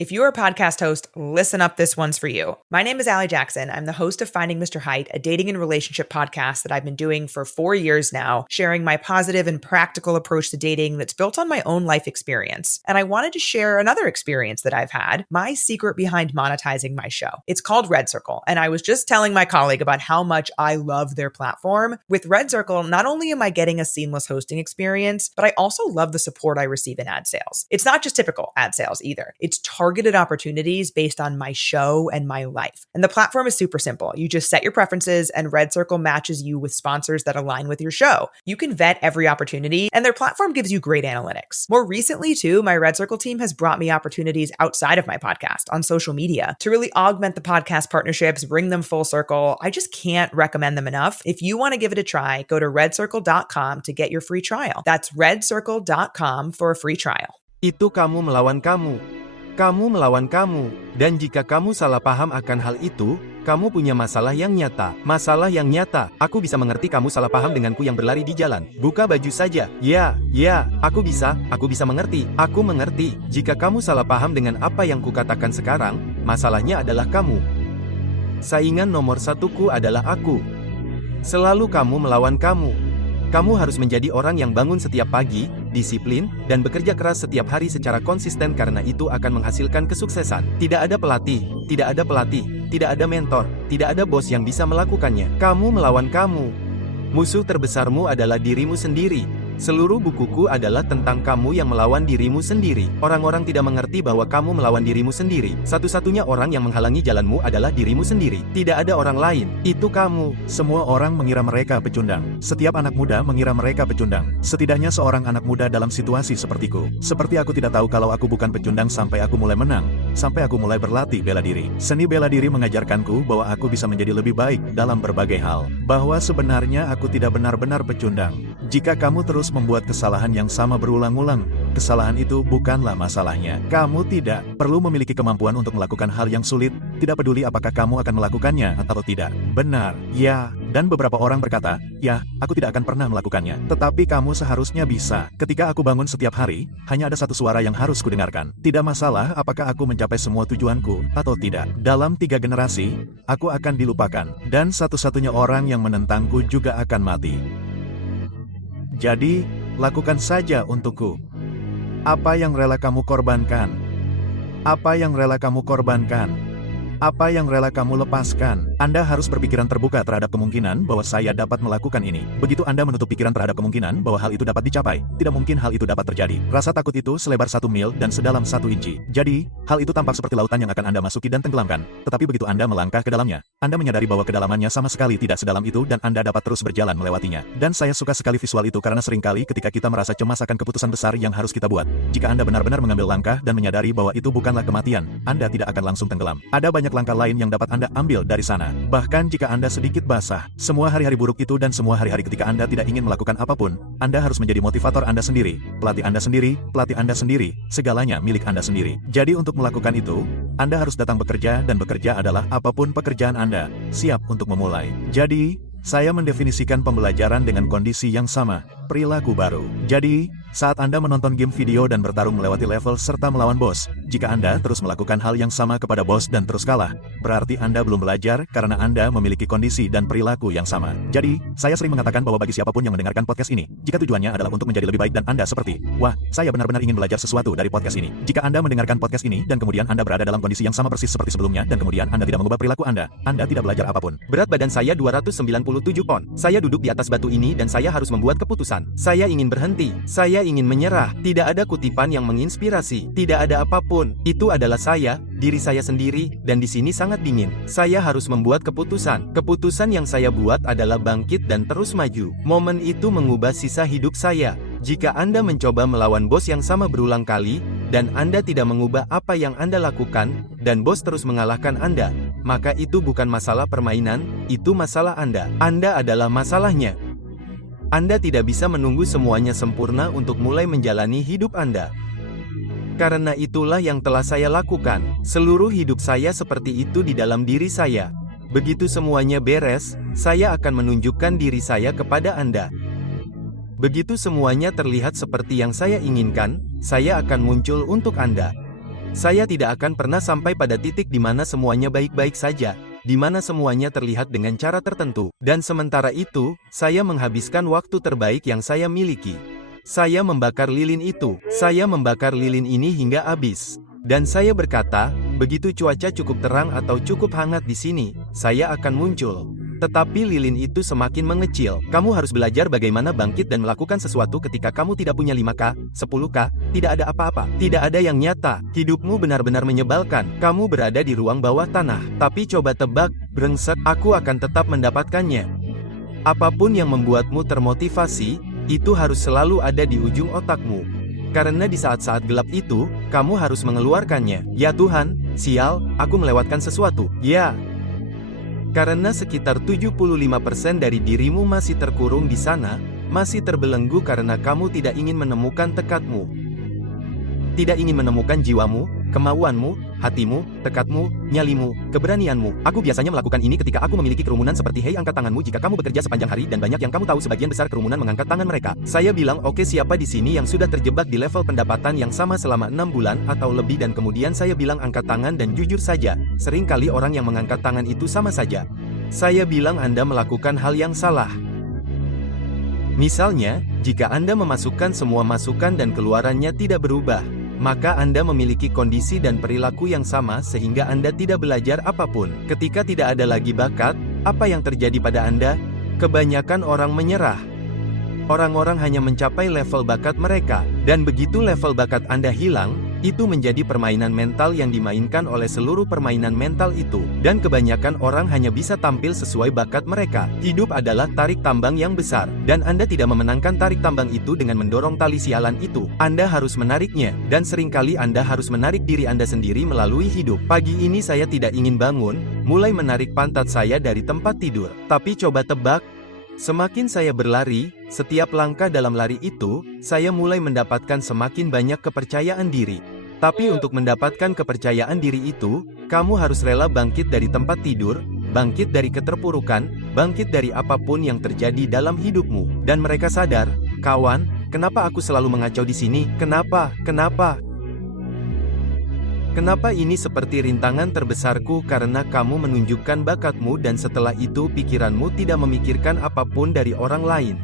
If you're a podcast host, listen up, this one's for you. My name is Allie Jackson. I'm the host of Finding Mr. Height, a dating and relationship podcast that I've been doing for 4 years now, sharing my positive and practical approach to dating that's built on my own life experience. And I wanted to share another experience that I've had, my secret behind monetizing my show. It's called Red Circle, and I was just telling my colleague about how much I love their platform. With Red Circle, not only am I getting a seamless hosting experience, but I also love the support I receive in ad sales. It's not just typical ad sales either. It's targeted opportunities based on my show and my life. And the platform is super simple. You just set your preferences and Red Circle matches you with sponsors that align with your show. You can vet every opportunity and their platform gives you great analytics. More recently too, my Red Circle team has brought me opportunities outside of my podcast on social media to really augment the podcast partnerships, bring them full circle. I just can't recommend them enough. If you want to give it a try, go to redcircle.com to get your free trial. That's redcircle.com for a free trial. Itu kamu melawan kamu. Kamu melawan kamu, dan jika kamu salah paham akan hal itu, kamu punya masalah yang nyata. Masalah yang nyata, aku bisa mengerti kamu salah paham denganku yang berlari di jalan. Buka baju saja. Ya, aku bisa mengerti. Aku mengerti. Jika kamu salah paham dengan apa yang kukatakan sekarang, masalahnya adalah kamu. Saingan nomor satuku adalah aku. Selalu kamu melawan kamu. Kamu harus menjadi orang yang bangun setiap pagi, disiplin, dan bekerja keras setiap hari secara konsisten karena itu akan menghasilkan kesuksesan. Tidak ada pelatih, tidak ada mentor, tidak ada bos yang bisa melakukannya. Kamu melawan kamu. Musuh terbesarmu adalah dirimu sendiri. Seluruh bukuku adalah tentang kamu yang melawan dirimu sendiri. Orang-orang tidak mengerti bahwa kamu melawan dirimu sendiri. Satu-satunya orang yang menghalangi jalanmu adalah dirimu sendiri. Tidak ada orang lain. Itu kamu. Semua orang mengira mereka pecundang. Setiap anak muda mengira mereka pecundang. Setidaknya seorang anak muda dalam situasi sepertiku. Seperti aku tidak tahu kalau aku bukan pecundang sampai aku mulai menang. Sampai aku mulai berlatih bela diri. Seni bela diri mengajarkanku bahwa aku bisa menjadi lebih baik dalam berbagai hal. Bahwa sebenarnya aku tidak benar-benar pecundang. Jika kamu terus membuat kesalahan yang sama berulang-ulang, kesalahan itu bukanlah masalahnya. Kamu tidak perlu memiliki kemampuan untuk melakukan hal yang sulit, tidak peduli apakah kamu akan melakukannya atau tidak. Benar, ya, dan beberapa orang berkata, ya, aku tidak akan pernah melakukannya. Tetapi kamu seharusnya bisa. Ketika aku bangun setiap hari, hanya ada satu suara yang harus kudengarkan. Tidak masalah apakah aku mencapai semua tujuanku atau tidak. Dalam 3 generasi, aku akan dilupakan, dan satu-satunya orang yang menentangku juga akan mati. Jadi, lakukan saja untukku. Apa yang rela kamu korbankan? Apa yang rela kamu korbankan? Apa yang rela kamu lepaskan? Anda harus berpikiran terbuka terhadap kemungkinan bahwa saya dapat melakukan ini. Begitu Anda menutup pikiran terhadap kemungkinan bahwa hal itu dapat dicapai, tidak mungkin hal itu dapat terjadi. Rasa takut itu selebar 1 mil dan sedalam 1 inci. Jadi, hal itu tampak seperti lautan yang akan Anda masuki dan tenggelamkan. Tetapi begitu Anda melangkah ke dalamnya, Anda menyadari bahwa kedalamannya sama sekali tidak sedalam itu dan Anda dapat terus berjalan melewatinya. Dan saya suka sekali visual itu karena seringkali ketika kita merasa cemas akan keputusan besar yang harus kita buat. Jika Anda benar-benar mengambil langkah dan menyadari bahwa itu bukanlah kematian, Anda tidak akan langsung tenggelam. Ada banyak langkah lain yang dapat Anda ambil dari sana. Bahkan jika Anda sedikit basah, semua hari-hari buruk itu dan semua hari-hari ketika Anda tidak ingin melakukan apapun, Anda harus menjadi motivator Anda sendiri, pelatih Anda sendiri, segalanya milik Anda sendiri. Jadi untuk melakukan itu, Anda harus datang bekerja dan bekerja adalah apapun pekerjaan Anda, siap untuk memulai. Jadi, saya mendefinisikan pembelajaran dengan kondisi yang sama, perilaku baru. Jadi, saat Anda menonton game video dan bertarung melewati level serta melawan bos, jika Anda terus melakukan hal yang sama kepada bos dan terus kalah, berarti Anda belum belajar karena Anda memiliki kondisi dan perilaku yang sama. Jadi, saya sering mengatakan bahwa bagi siapapun yang mendengarkan podcast ini, jika tujuannya adalah untuk menjadi lebih baik dan Anda seperti, wah, saya benar-benar ingin belajar sesuatu dari podcast ini. Jika Anda mendengarkan podcast ini dan kemudian Anda berada dalam kondisi yang sama persis seperti sebelumnya dan kemudian Anda tidak mengubah perilaku Anda tidak belajar apapun. Berat badan saya 297 pon. Saya duduk di atas batu ini dan saya harus membuat keputusan. Saya ingin berhenti. Saya ingin menyerah. Tidak ada kutipan yang menginspirasi. Tidak ada apapun. Itu adalah saya, diri saya sendiri, dan di sini sangat dingin. Saya harus membuat keputusan. Keputusan yang saya buat adalah bangkit dan terus maju. Momen itu mengubah sisa hidup saya. Jika Anda mencoba melawan bos yang sama berulang kali, dan Anda tidak mengubah apa yang Anda lakukan, dan bos terus mengalahkan Anda, maka itu bukan masalah permainan, itu masalah Anda. Anda adalah masalahnya. Anda tidak bisa menunggu semuanya sempurna untuk mulai menjalani hidup Anda. Karena itulah yang telah saya lakukan. Seluruh hidup saya seperti itu di dalam diri saya. Begitu semuanya beres, saya akan menunjukkan diri saya kepada Anda. Begitu semuanya terlihat seperti yang saya inginkan, saya akan muncul untuk Anda. Saya tidak akan pernah sampai pada titik di mana semuanya baik-baik saja, di mana semuanya terlihat dengan cara tertentu. Dan sementara itu, saya menghabiskan waktu terbaik yang saya miliki. Saya membakar lilin itu. Saya membakar lilin ini hingga habis. Dan saya berkata, begitu cuaca cukup terang atau cukup hangat di sini, saya akan muncul. Tetapi lilin itu semakin mengecil. Kamu harus belajar bagaimana bangkit dan melakukan sesuatu ketika kamu tidak punya 5K, 10K, tidak ada apa-apa. Tidak ada yang nyata. Hidupmu benar-benar menyebalkan. Kamu berada di ruang bawah tanah. Tapi coba tebak, brengsek, aku akan tetap mendapatkannya. Apapun yang membuatmu termotivasi, itu harus selalu ada di ujung otakmu. Karena di saat-saat gelap itu, kamu harus mengeluarkannya. Ya Tuhan, sial, aku melewatkan sesuatu. Ya. Karena sekitar 75% dari dirimu masih terkurung di sana, masih terbelenggu karena kamu tidak ingin menemukan tekadmu. Tidak ingin menemukan jiwamu, kemauanmu, hatimu, tekadmu, nyalimu, keberanianmu. Aku biasanya melakukan ini ketika aku memiliki kerumunan seperti hei angkat tanganmu jika kamu bekerja sepanjang hari dan banyak yang kamu tahu sebagian besar kerumunan mengangkat tangan mereka. Saya bilang oke siapa di sini yang sudah terjebak di level pendapatan yang sama selama 6 bulan atau lebih dan kemudian saya bilang angkat tangan dan jujur saja, seringkali orang yang mengangkat tangan itu sama saja. Saya bilang Anda melakukan hal yang salah. Misalnya, jika Anda memasukkan semua masukan dan keluarannya tidak berubah, maka Anda memiliki kondisi dan perilaku yang sama sehingga Anda tidak belajar apapun. Ketika tidak ada lagi bakat, apa yang terjadi pada Anda? Kebanyakan orang menyerah. Orang-orang hanya mencapai level bakat mereka, dan begitu level bakat Anda hilang, itu menjadi permainan mental yang dimainkan oleh seluruh permainan mental itu. Dan kebanyakan orang hanya bisa tampil sesuai bakat mereka. Hidup adalah tarik tambang yang besar, dan Anda tidak memenangkan tarik tambang itu dengan mendorong tali sialan itu. Anda harus menariknya, dan seringkali Anda harus menarik diri Anda sendiri melalui hidup. Pagi ini saya tidak ingin bangun, mulai menarik pantat saya dari tempat tidur. Tapi coba tebak, semakin saya berlari, setiap langkah dalam lari itu, saya mulai mendapatkan semakin banyak kepercayaan diri. Tapi untuk mendapatkan kepercayaan diri itu, kamu harus rela bangkit dari tempat tidur, bangkit dari keterpurukan, bangkit dari apapun yang terjadi dalam hidupmu. Dan mereka sadar, kawan, kenapa aku selalu mengacau di sini? Kenapa? Kenapa ini seperti rintangan terbesarku karena kamu menunjukkan bakatmu dan setelah itu pikiranmu tidak memikirkan apapun dari orang lain.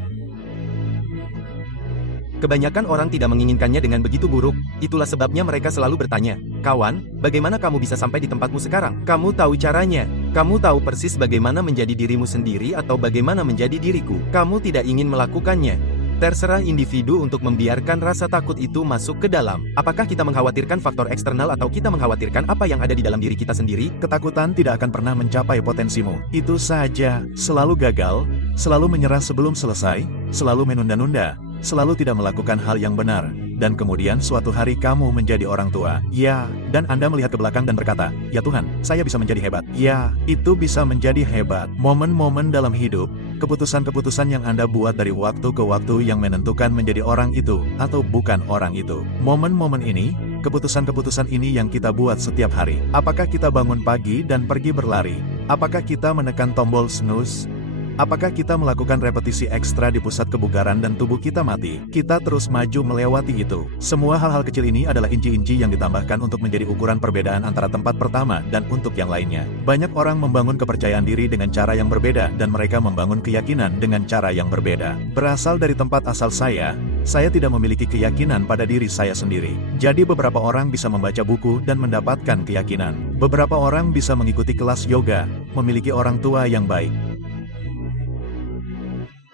Kebanyakan orang tidak menginginkannya dengan begitu buruk, itulah sebabnya mereka selalu bertanya, kawan, bagaimana kamu bisa sampai di tempatmu sekarang? Kamu tahu caranya, kamu tahu persis bagaimana menjadi dirimu sendiri atau bagaimana menjadi diriku. Kamu tidak ingin melakukannya. Terserah individu untuk membiarkan rasa takut itu masuk ke dalam. Apakah kita mengkhawatirkan faktor eksternal atau kita mengkhawatirkan apa yang ada di dalam diri kita sendiri? Ketakutan tidak akan pernah mencapai potensimu. Itu saja, selalu gagal, selalu menyerah sebelum selesai, selalu menunda-nunda, selalu tidak melakukan hal yang benar. Dan kemudian suatu hari kamu menjadi orang tua. Ya, dan Anda melihat ke belakang dan berkata, ya Tuhan, saya bisa menjadi hebat. Ya, itu bisa menjadi hebat. Momen-momen dalam hidup, keputusan-keputusan yang Anda buat dari waktu ke waktu yang menentukan menjadi orang itu, atau bukan orang itu. Momen-momen ini, keputusan-keputusan ini yang kita buat setiap hari. Apakah kita bangun pagi dan pergi berlari? Apakah kita menekan tombol snooze? Apakah kita melakukan repetisi ekstra di pusat kebugaran dan tubuh kita mati? Kita terus maju melewati itu. Semua hal-hal kecil ini adalah inci-inci yang ditambahkan untuk menjadi ukuran perbedaan antara tempat pertama dan untuk yang lainnya. Banyak orang membangun kepercayaan diri dengan cara yang berbeda dan mereka membangun keyakinan dengan cara yang berbeda. Berasal dari tempat asal saya tidak memiliki keyakinan pada diri saya sendiri. Jadi beberapa orang bisa membaca buku dan mendapatkan keyakinan. Beberapa orang bisa mengikuti kelas yoga, memiliki orang tua yang baik.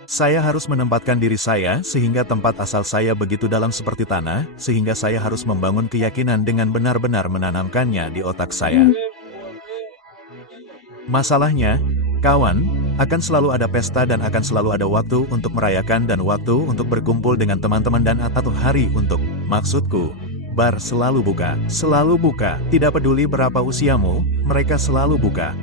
Saya harus menempatkan diri saya sehingga tempat asal saya begitu dalam seperti tanah, sehingga saya harus membangun keyakinan dengan benar-benar menanamkannya di otak saya. Masalahnya, kawan, akan selalu ada pesta dan akan selalu ada waktu untuk merayakan dan waktu untuk berkumpul dengan teman-teman dan atau hari untuk, maksudku, bar selalu buka, tidak peduli berapa usiamu, mereka selalu buka.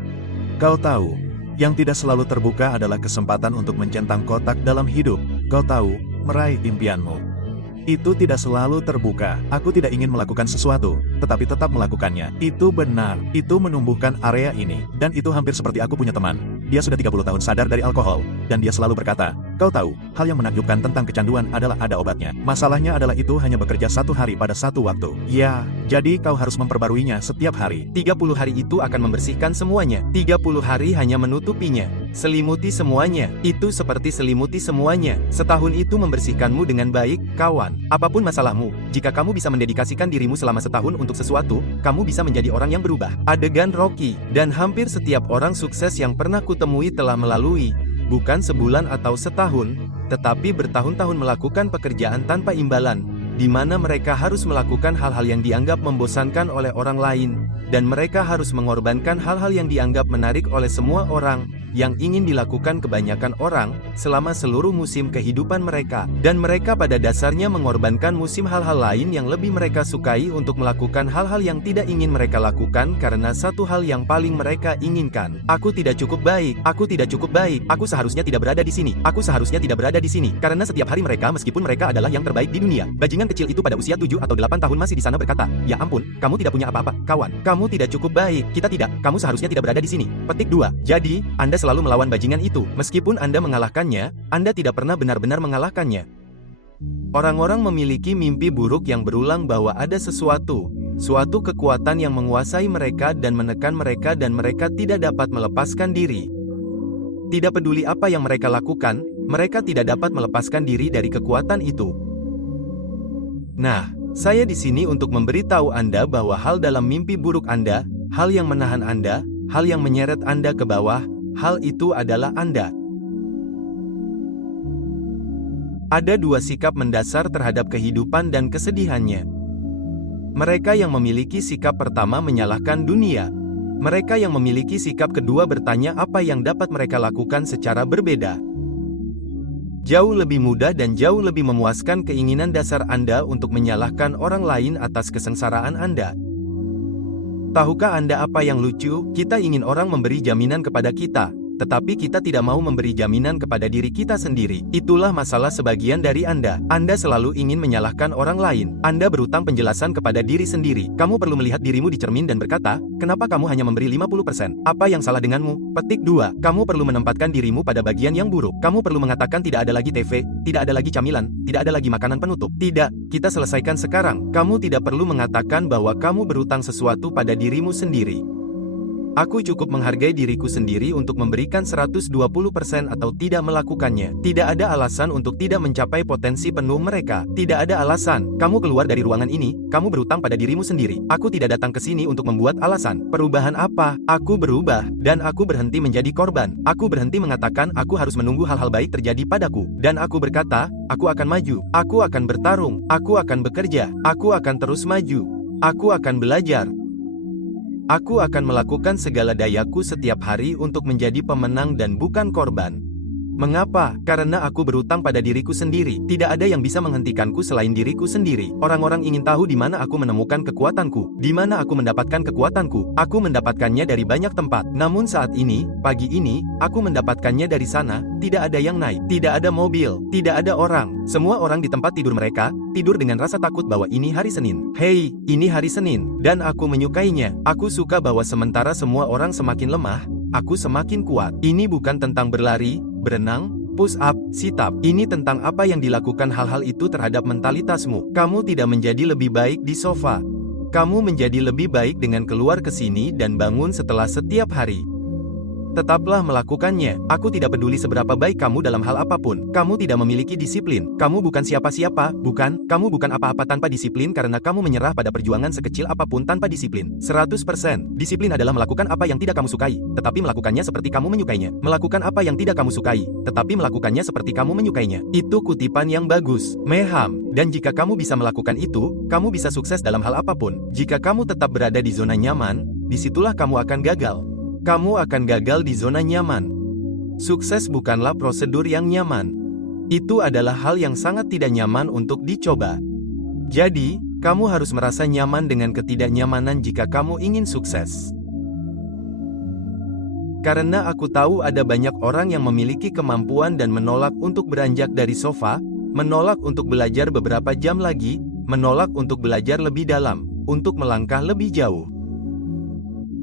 Kau tahu, yang tidak selalu terbuka adalah kesempatan untuk mencentang kotak dalam hidup. Kau tahu, meraih impianmu. Itu tidak selalu terbuka. Aku tidak ingin melakukan sesuatu, tetapi tetap melakukannya. Itu benar. Itu menumbuhkan area ini. Dan itu hampir seperti aku punya teman. Dia sudah 30 tahun sadar dari alkohol, dan dia selalu berkata, Kau tahu, hal yang menakjubkan tentang kecanduan adalah ada obatnya. Masalahnya adalah itu hanya bekerja 1 hari pada 1 waktu. Ya, jadi kau harus memperbaruinya setiap hari. 30 hari itu akan membersihkan semuanya. 30 hari hanya menutupinya. Selimuti semuanya. Itu seperti selimuti semuanya. Setahun itu membersihkanmu dengan baik, kawan. Apapun masalahmu, jika kamu bisa mendedikasikan dirimu selama setahun untuk sesuatu, kamu bisa menjadi orang yang berubah. Adegan Rocky. Dan hampir setiap orang sukses yang pernah kutemui telah melalui, bukan sebulan atau setahun, tetapi bertahun-tahun melakukan pekerjaan tanpa imbalan, di mana mereka harus melakukan hal-hal yang dianggap membosankan oleh orang lain, dan mereka harus mengorbankan hal-hal yang dianggap menarik oleh semua orang, yang ingin dilakukan kebanyakan orang, selama seluruh musim kehidupan mereka. Dan mereka pada dasarnya mengorbankan musim hal-hal lain yang lebih mereka sukai untuk melakukan hal-hal yang tidak ingin mereka lakukan karena satu hal yang paling mereka inginkan. Aku tidak cukup baik, aku tidak cukup baik, aku seharusnya tidak berada di sini, aku seharusnya tidak berada di sini, karena setiap hari mereka meskipun mereka adalah yang terbaik di dunia. Bajingan kecil itu pada usia 7 atau 8 tahun masih di sana berkata, ya ampun, kamu tidak punya apa-apa, kawan, kamu tidak cukup baik, kita tidak, kamu seharusnya tidak berada di sini. Petik 2. Jadi, Anda selalu melawan bajingan itu. Meskipun Anda mengalahkannya, Anda tidak pernah benar-benar mengalahkannya. Orang-orang memiliki mimpi buruk yang berulang bahwa ada suatu kekuatan yang menguasai mereka dan menekan mereka dan mereka tidak dapat melepaskan diri. Tidak peduli apa yang mereka lakukan, mereka tidak dapat melepaskan diri dari kekuatan itu. Nah, saya di sini untuk memberitahu Anda bahwa hal dalam mimpi buruk Anda, hal yang menahan Anda, hal yang menyeret Anda ke bawah, hal itu adalah Anda. Ada 2 sikap mendasar terhadap kehidupan dan kesedihannya. Mereka yang memiliki sikap pertama menyalahkan dunia. Mereka yang memiliki sikap kedua bertanya apa yang dapat mereka lakukan secara berbeda. Jauh lebih mudah dan jauh lebih memuaskan keinginan dasar Anda untuk menyalahkan orang lain atas kesengsaraan Anda. Tahukah Anda apa yang lucu? Kita ingin orang memberi jaminan kepada kita, tetapi kita tidak mau memberi jaminan kepada diri kita sendiri. Itulah masalah sebagian dari Anda. Anda selalu ingin menyalahkan orang lain. Anda berutang penjelasan kepada diri sendiri. Kamu perlu melihat dirimu di cermin dan berkata, kenapa kamu hanya memberi 50%? Apa yang salah denganmu? Petik 2. Kamu perlu menempatkan dirimu pada bagian yang buruk. Kamu perlu mengatakan tidak ada lagi TV, tidak ada lagi camilan, tidak ada lagi makanan penutup. Tidak, kita selesaikan sekarang. Kamu tidak perlu mengatakan bahwa kamu berutang sesuatu pada dirimu sendiri. Aku cukup menghargai diriku sendiri untuk memberikan 120% atau tidak melakukannya. Tidak ada alasan untuk tidak mencapai potensi penuh mereka. Tidak ada alasan. Kamu keluar dari ruangan ini, kamu berutang pada dirimu sendiri. Aku tidak datang ke sini untuk membuat alasan. Perubahan apa? Aku berubah, dan aku berhenti menjadi korban. Aku berhenti mengatakan aku harus menunggu hal-hal baik terjadi padaku. Dan aku berkata, aku akan maju. Aku akan bertarung. Aku akan bekerja. Aku akan terus maju. Aku akan belajar. Aku akan melakukan segala dayaku setiap hari untuk menjadi pemenang dan bukan korban. Mengapa? Karena aku berutang pada diriku sendiri. Tidak ada yang bisa menghentikanku selain diriku sendiri. Orang-orang ingin tahu di mana aku menemukan kekuatanku. Di mana aku mendapatkan kekuatanku. Aku mendapatkannya dari banyak tempat. Namun saat ini, pagi ini, aku mendapatkannya dari sana. Tidak ada yang naik. Tidak ada mobil. Tidak ada orang. Semua orang di tempat tidur mereka, tidur dengan rasa takut bahwa ini hari Senin. Hei, ini hari Senin. Dan aku menyukainya. Aku suka bahwa sementara semua orang semakin lemah, aku semakin kuat. Ini bukan tentang berlari, berenang, push up, sit up. Ini tentang apa yang dilakukan hal-hal itu terhadap mentalitasmu. Kamu tidak menjadi lebih baik di sofa. Kamu menjadi lebih baik dengan keluar ke sini dan bangun setelah setiap hari. Tetaplah melakukannya. Aku tidak peduli seberapa baik kamu dalam hal apapun. Kamu tidak memiliki disiplin. Kamu bukan siapa-siapa, bukan? Kamu bukan apa-apa tanpa disiplin karena kamu menyerah pada perjuangan sekecil apapun tanpa disiplin. 100%. Disiplin adalah melakukan apa yang tidak kamu sukai, tetapi melakukannya seperti kamu menyukainya. Melakukan apa yang tidak kamu sukai, tetapi melakukannya seperti kamu menyukainya. Itu kutipan yang bagus. Meham. Dan jika kamu bisa melakukan itu, kamu bisa sukses dalam hal apapun. Jika kamu tetap berada di zona nyaman, disitulah kamu akan gagal. Kamu akan gagal di zona nyaman. Sukses bukanlah prosedur yang nyaman. Itu adalah hal yang sangat tidak nyaman untuk dicoba. Jadi, kamu harus merasa nyaman dengan ketidaknyamanan jika kamu ingin sukses. Karena aku tahu ada banyak orang yang memiliki kemampuan dan menolak untuk beranjak dari sofa, menolak untuk belajar beberapa jam lagi, menolak untuk belajar lebih dalam, untuk melangkah lebih jauh.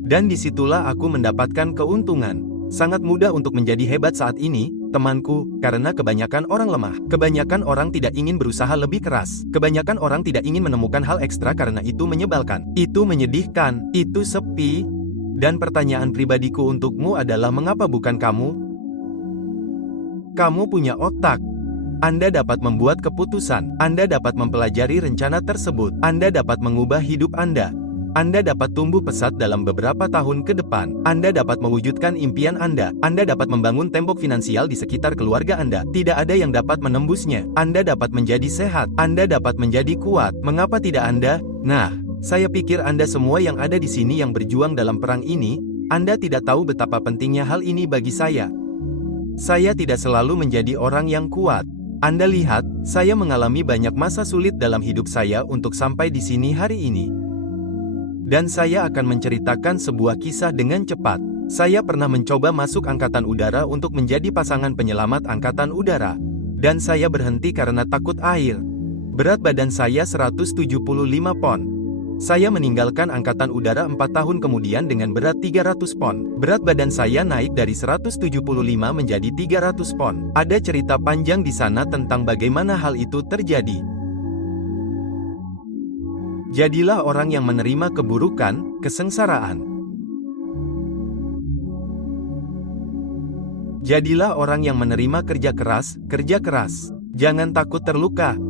Dan disitulah aku mendapatkan keuntungan. Sangat mudah untuk menjadi hebat saat ini, temanku, karena kebanyakan orang lemah. Kebanyakan orang tidak ingin berusaha lebih keras. Kebanyakan orang tidak ingin menemukan hal ekstra karena itu menyebalkan. Itu menyedihkan, itu sepi. Dan pertanyaan pribadiku untukmu adalah mengapa bukan kamu? Kamu punya otak. Anda dapat membuat keputusan. Anda dapat mempelajari rencana tersebut. Anda dapat mengubah hidup Anda. Anda dapat tumbuh pesat dalam beberapa tahun ke depan. Anda dapat mewujudkan impian Anda. Anda dapat membangun tembok finansial di sekitar keluarga Anda. Tidak ada yang dapat menembusnya. Anda dapat menjadi sehat. Anda dapat menjadi kuat. Mengapa tidak Anda? Nah, saya pikir Anda semua yang ada di sini yang berjuang dalam perang ini, Anda tidak tahu betapa pentingnya hal ini bagi saya. Saya tidak selalu menjadi orang yang kuat. Anda lihat, saya mengalami banyak masa sulit dalam hidup saya untuk sampai di sini hari ini. Dan saya akan menceritakan sebuah kisah dengan cepat. Saya pernah mencoba masuk Angkatan Udara untuk menjadi pasangan penyelamat Angkatan Udara. Dan saya berhenti karena takut air. Berat badan saya 175 pon. Saya meninggalkan Angkatan Udara 4 tahun kemudian dengan berat 300 pon. Berat badan saya naik dari 175 menjadi 300 pon. Ada cerita panjang di sana tentang bagaimana hal itu terjadi. Jadilah orang yang menerima keburukan, kesengsaraan. Jadilah orang yang menerima kerja keras, kerja keras. Jangan takut terluka.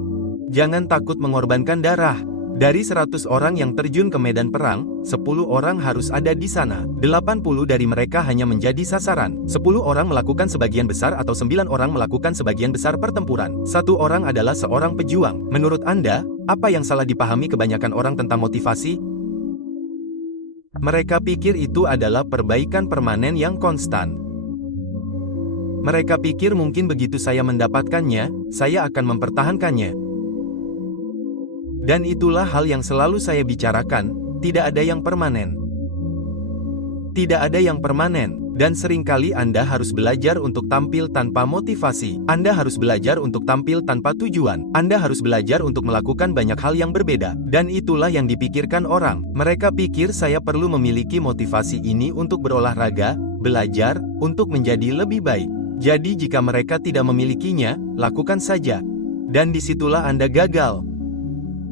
Jangan takut mengorbankan darah. Dari 100 orang yang terjun ke medan perang, 10 orang harus ada di sana. 80 dari mereka hanya menjadi sasaran. 10 orang melakukan sebagian besar atau 9 orang melakukan sebagian besar pertempuran. 1 orang adalah seorang pejuang. Menurut Anda, apa yang salah dipahami kebanyakan orang tentang motivasi? Mereka pikir itu adalah perbaikan permanen yang konstan. Mereka pikir mungkin begitu saya mendapatkannya, saya akan mempertahankannya. Dan itulah hal yang selalu saya bicarakan, tidak ada yang permanen. Tidak ada yang permanen, dan seringkali Anda harus belajar untuk tampil tanpa motivasi. Anda harus belajar untuk tampil tanpa tujuan. Anda harus belajar untuk melakukan banyak hal yang berbeda. Dan itulah yang dipikirkan orang. Mereka pikir saya perlu memiliki motivasi ini untuk berolahraga, belajar, untuk menjadi lebih baik. Jadi jika mereka tidak memilikinya, lakukan saja. Dan disitulah Anda gagal.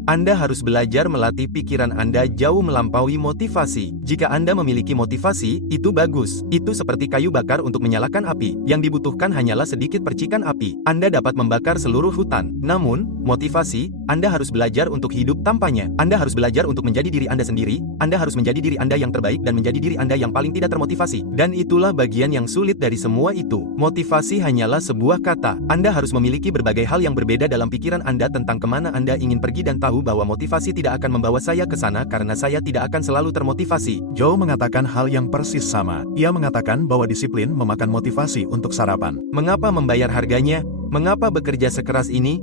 Anda harus belajar melatih pikiran Anda jauh melampaui motivasi. Jika Anda memiliki motivasi, itu bagus. Itu seperti kayu bakar untuk menyalakan api. Yang dibutuhkan hanyalah sedikit percikan api. Anda dapat membakar seluruh hutan. Namun, motivasi, Anda harus belajar untuk hidup tanpanya. Anda harus belajar untuk menjadi diri Anda sendiri. Anda harus menjadi diri Anda yang terbaik dan menjadi diri Anda yang paling tidak termotivasi. Dan itulah bagian yang sulit dari semua itu. Motivasi hanyalah sebuah kata. Anda harus memiliki berbagai hal yang berbeda dalam pikiran Anda tentang kemana Anda ingin pergi dan tahu bahwa motivasi tidak akan membawa saya ke sana karena saya tidak akan selalu termotivasi. Joe mengatakan hal yang persis sama. Ia mengatakan bahwa disiplin memakan motivasi untuk sarapan. Mengapa membayar harganya? Mengapa bekerja sekeras ini?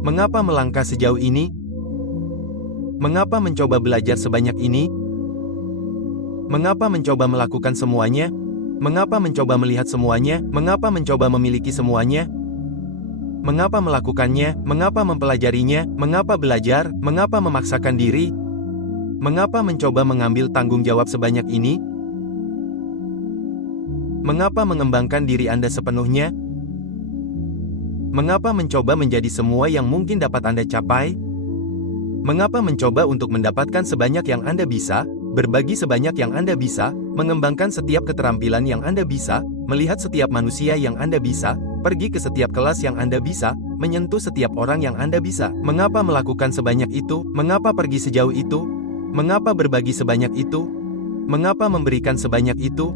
Mengapa melangkah sejauh ini? Mengapa mencoba belajar sebanyak ini? Mengapa mencoba melakukan semuanya? Mengapa mencoba melihat semuanya? Mengapa mencoba memiliki semuanya? Mengapa melakukannya? Mengapa mempelajarinya? Mengapa belajar? Mengapa memaksakan diri? Mengapa mencoba mengambil tanggung jawab sebanyak ini? Mengapa mengembangkan diri Anda sepenuhnya? Mengapa mencoba menjadi semua yang mungkin dapat Anda capai? Mengapa mencoba untuk mendapatkan sebanyak yang Anda bisa, berbagi sebanyak yang Anda bisa, mengembangkan setiap keterampilan yang Anda bisa, melihat setiap manusia yang Anda bisa, pergi ke setiap kelas yang Anda bisa, menyentuh setiap orang yang Anda bisa? Mengapa melakukan sebanyak itu? Mengapa pergi sejauh itu? Mengapa berbagi sebanyak itu? Mengapa memberikan sebanyak itu?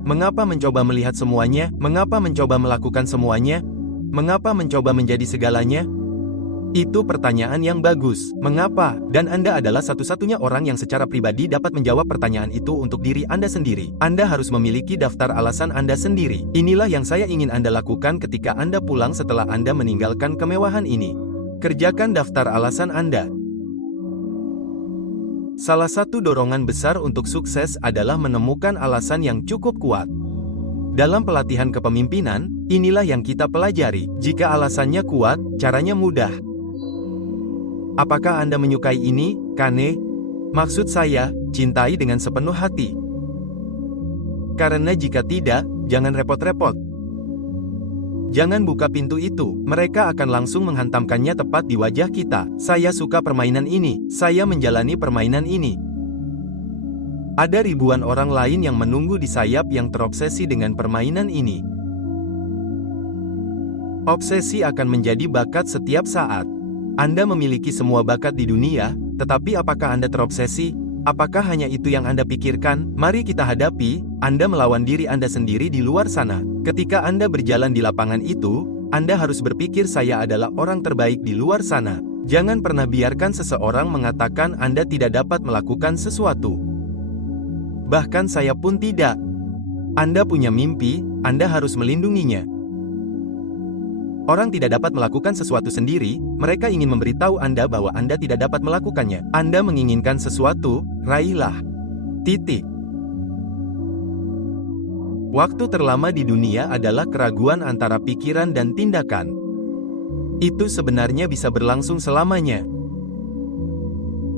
Mengapa mencoba melihat semuanya? Mengapa mencoba melakukan semuanya? Mengapa mencoba menjadi segalanya? Itu pertanyaan yang bagus. Mengapa? Dan Anda adalah satu-satunya orang yang secara pribadi dapat menjawab pertanyaan itu untuk diri Anda sendiri. Anda harus memiliki daftar alasan Anda sendiri. Inilah yang saya ingin Anda lakukan ketika Anda pulang setelah Anda meninggalkan kemewahan ini. Kerjakan daftar alasan Anda. Salah satu dorongan besar untuk sukses adalah menemukan alasan yang cukup kuat. Dalam pelatihan kepemimpinan, inilah yang kita pelajari. Jika alasannya kuat, caranya mudah. Apakah Anda menyukai ini, Kane? Maksud saya, cintai dengan sepenuh hati. Karena jika tidak, jangan repot-repot. Jangan buka pintu itu. Mereka akan langsung menghantamkannya tepat di wajah kita. Saya suka permainan ini. Saya menjalani permainan ini. Ada ribuan orang lain yang menunggu di sayap yang terobsesi dengan permainan ini. Obsesi akan menjadi bakat setiap saat. Anda memiliki semua bakat di dunia, tetapi apakah Anda terobsesi? Apakah hanya itu yang Anda pikirkan? Mari kita hadapi, Anda melawan diri Anda sendiri di luar sana. Ketika Anda berjalan di lapangan itu, Anda harus berpikir saya adalah orang terbaik di luar sana. Jangan pernah biarkan seseorang mengatakan Anda tidak dapat melakukan sesuatu. Bahkan saya pun tidak. Anda punya mimpi, Anda harus melindunginya. Orang tidak dapat melakukan sesuatu sendiri, mereka ingin memberitahu Anda bahwa Anda tidak dapat melakukannya. Anda menginginkan sesuatu, raihlah. Titik. Waktu terlama di dunia adalah keraguan antara pikiran dan tindakan. Itu sebenarnya bisa berlangsung selamanya.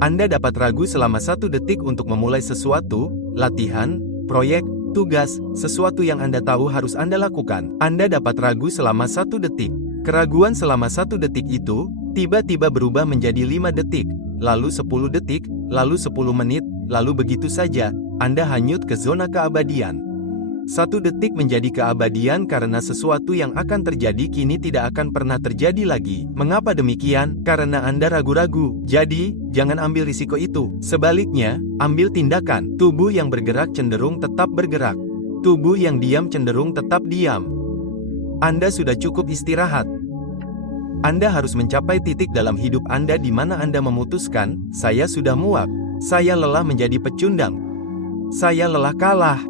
Anda dapat ragu selama 1 detik untuk memulai sesuatu, latihan, proyek, tugas, sesuatu yang Anda tahu harus Anda lakukan. Anda dapat ragu selama 1 detik. Keraguan selama 1 detik itu, tiba-tiba berubah menjadi 5 detik, lalu 10 detik, lalu 10 menit, lalu begitu saja, Anda hanyut ke zona keabadian. 1 detik menjadi keabadian karena sesuatu yang akan terjadi kini tidak akan pernah terjadi lagi. Mengapa demikian? Karena Anda ragu-ragu. Jadi, jangan ambil risiko itu. Sebaliknya, ambil tindakan. Tubuh yang bergerak cenderung tetap bergerak. Tubuh yang diam cenderung tetap diam. Anda sudah cukup istirahat. Anda harus mencapai titik dalam hidup Anda di mana Anda memutuskan, saya sudah muak. Saya lelah menjadi pecundang. Saya lelah kalah.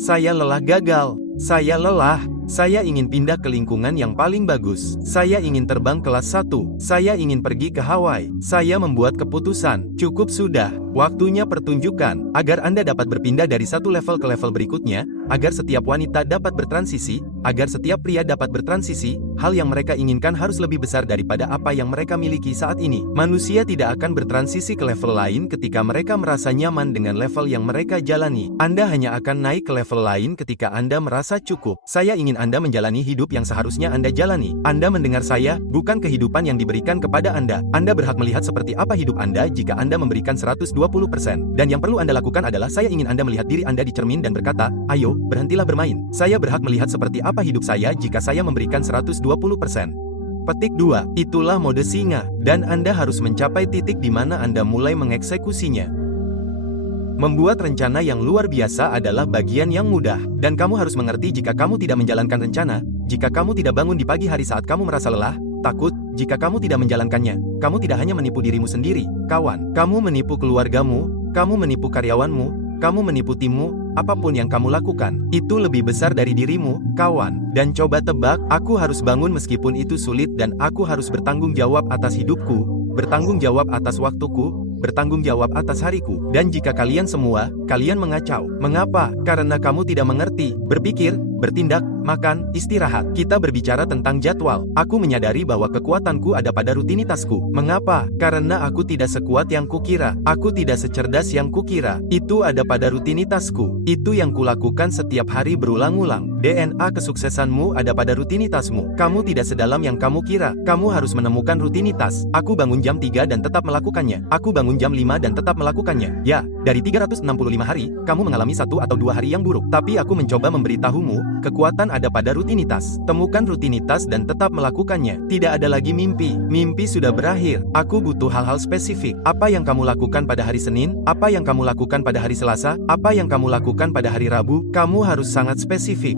Saya lelah gagal. Saya lelah. Saya ingin pindah ke lingkungan yang paling bagus. Saya ingin terbang kelas 1. Saya ingin pergi ke Hawaii. Saya membuat keputusan. Cukup sudah. Waktunya pertunjukan. Agar Anda dapat berpindah dari satu level ke level berikutnya, agar setiap wanita dapat bertransisi, agar setiap pria dapat bertransisi, hal yang mereka inginkan harus lebih besar daripada apa yang mereka miliki saat ini. Manusia tidak akan bertransisi ke level lain ketika mereka merasa nyaman dengan level yang mereka jalani. Anda hanya akan naik ke level lain ketika Anda merasa cukup. Saya ingin Anda menjalani hidup yang seharusnya Anda jalani. Anda mendengar saya, bukan kehidupan yang diberikan kepada Anda. Anda berhak melihat seperti apa hidup Anda jika Anda memberikan 120%. Dan yang perlu Anda lakukan adalah saya ingin Anda melihat diri Anda di cermin dan berkata, ayo, berhentilah bermain. Saya berhak melihat seperti apa hidup saya jika saya memberikan 120%. Petik 2. Itulah mode singa. Dan Anda harus mencapai titik di mana Anda mulai mengeksekusinya. Membuat rencana yang luar biasa adalah bagian yang mudah. Dan kamu harus mengerti jika kamu tidak menjalankan rencana, jika kamu tidak bangun di pagi hari saat kamu merasa lelah, takut, jika kamu tidak menjalankannya, kamu tidak hanya menipu dirimu sendiri, kawan. Kamu menipu keluargamu, kamu menipu karyawanmu, kamu menipu timmu, apapun yang kamu lakukan, itu lebih besar dari dirimu, kawan. Dan coba tebak, aku harus bangun meskipun itu sulit dan aku harus bertanggung jawab atas hidupku, bertanggung jawab atas waktuku, bertanggung jawab atas hariku. Dan jika kalian semua, kalian mengacau. Mengapa? Karena kamu tidak mengerti, berpikir, bertindak, makan, istirahat. Kita berbicara tentang jadwal. Aku menyadari bahwa kekuatanku ada pada rutinitasku. Mengapa? Karena aku tidak sekuat yang kukira. Aku tidak secerdas yang kukira. Itu ada pada rutinitasku. Itu yang kulakukan setiap hari berulang-ulang. DNA kesuksesanmu ada pada rutinitasmu. Kamu tidak sedalam yang kamu kira. Kamu harus menemukan rutinitas. Aku bangun jam 3 dan tetap melakukannya. Aku bangun jam 5 dan tetap melakukannya. Ya, dari 365 hari, kamu mengalami 1 atau 2 hari yang buruk. Tapi aku mencoba memberitahumu, kekuatan ada pada rutinitas. Temukan rutinitas dan tetap melakukannya. Tidak ada lagi mimpi. Mimpi sudah berakhir. Aku butuh hal-hal spesifik. Apa yang kamu lakukan pada hari Senin? Apa yang kamu lakukan pada hari Selasa? Apa yang kamu lakukan pada hari Rabu? Kamu harus sangat spesifik.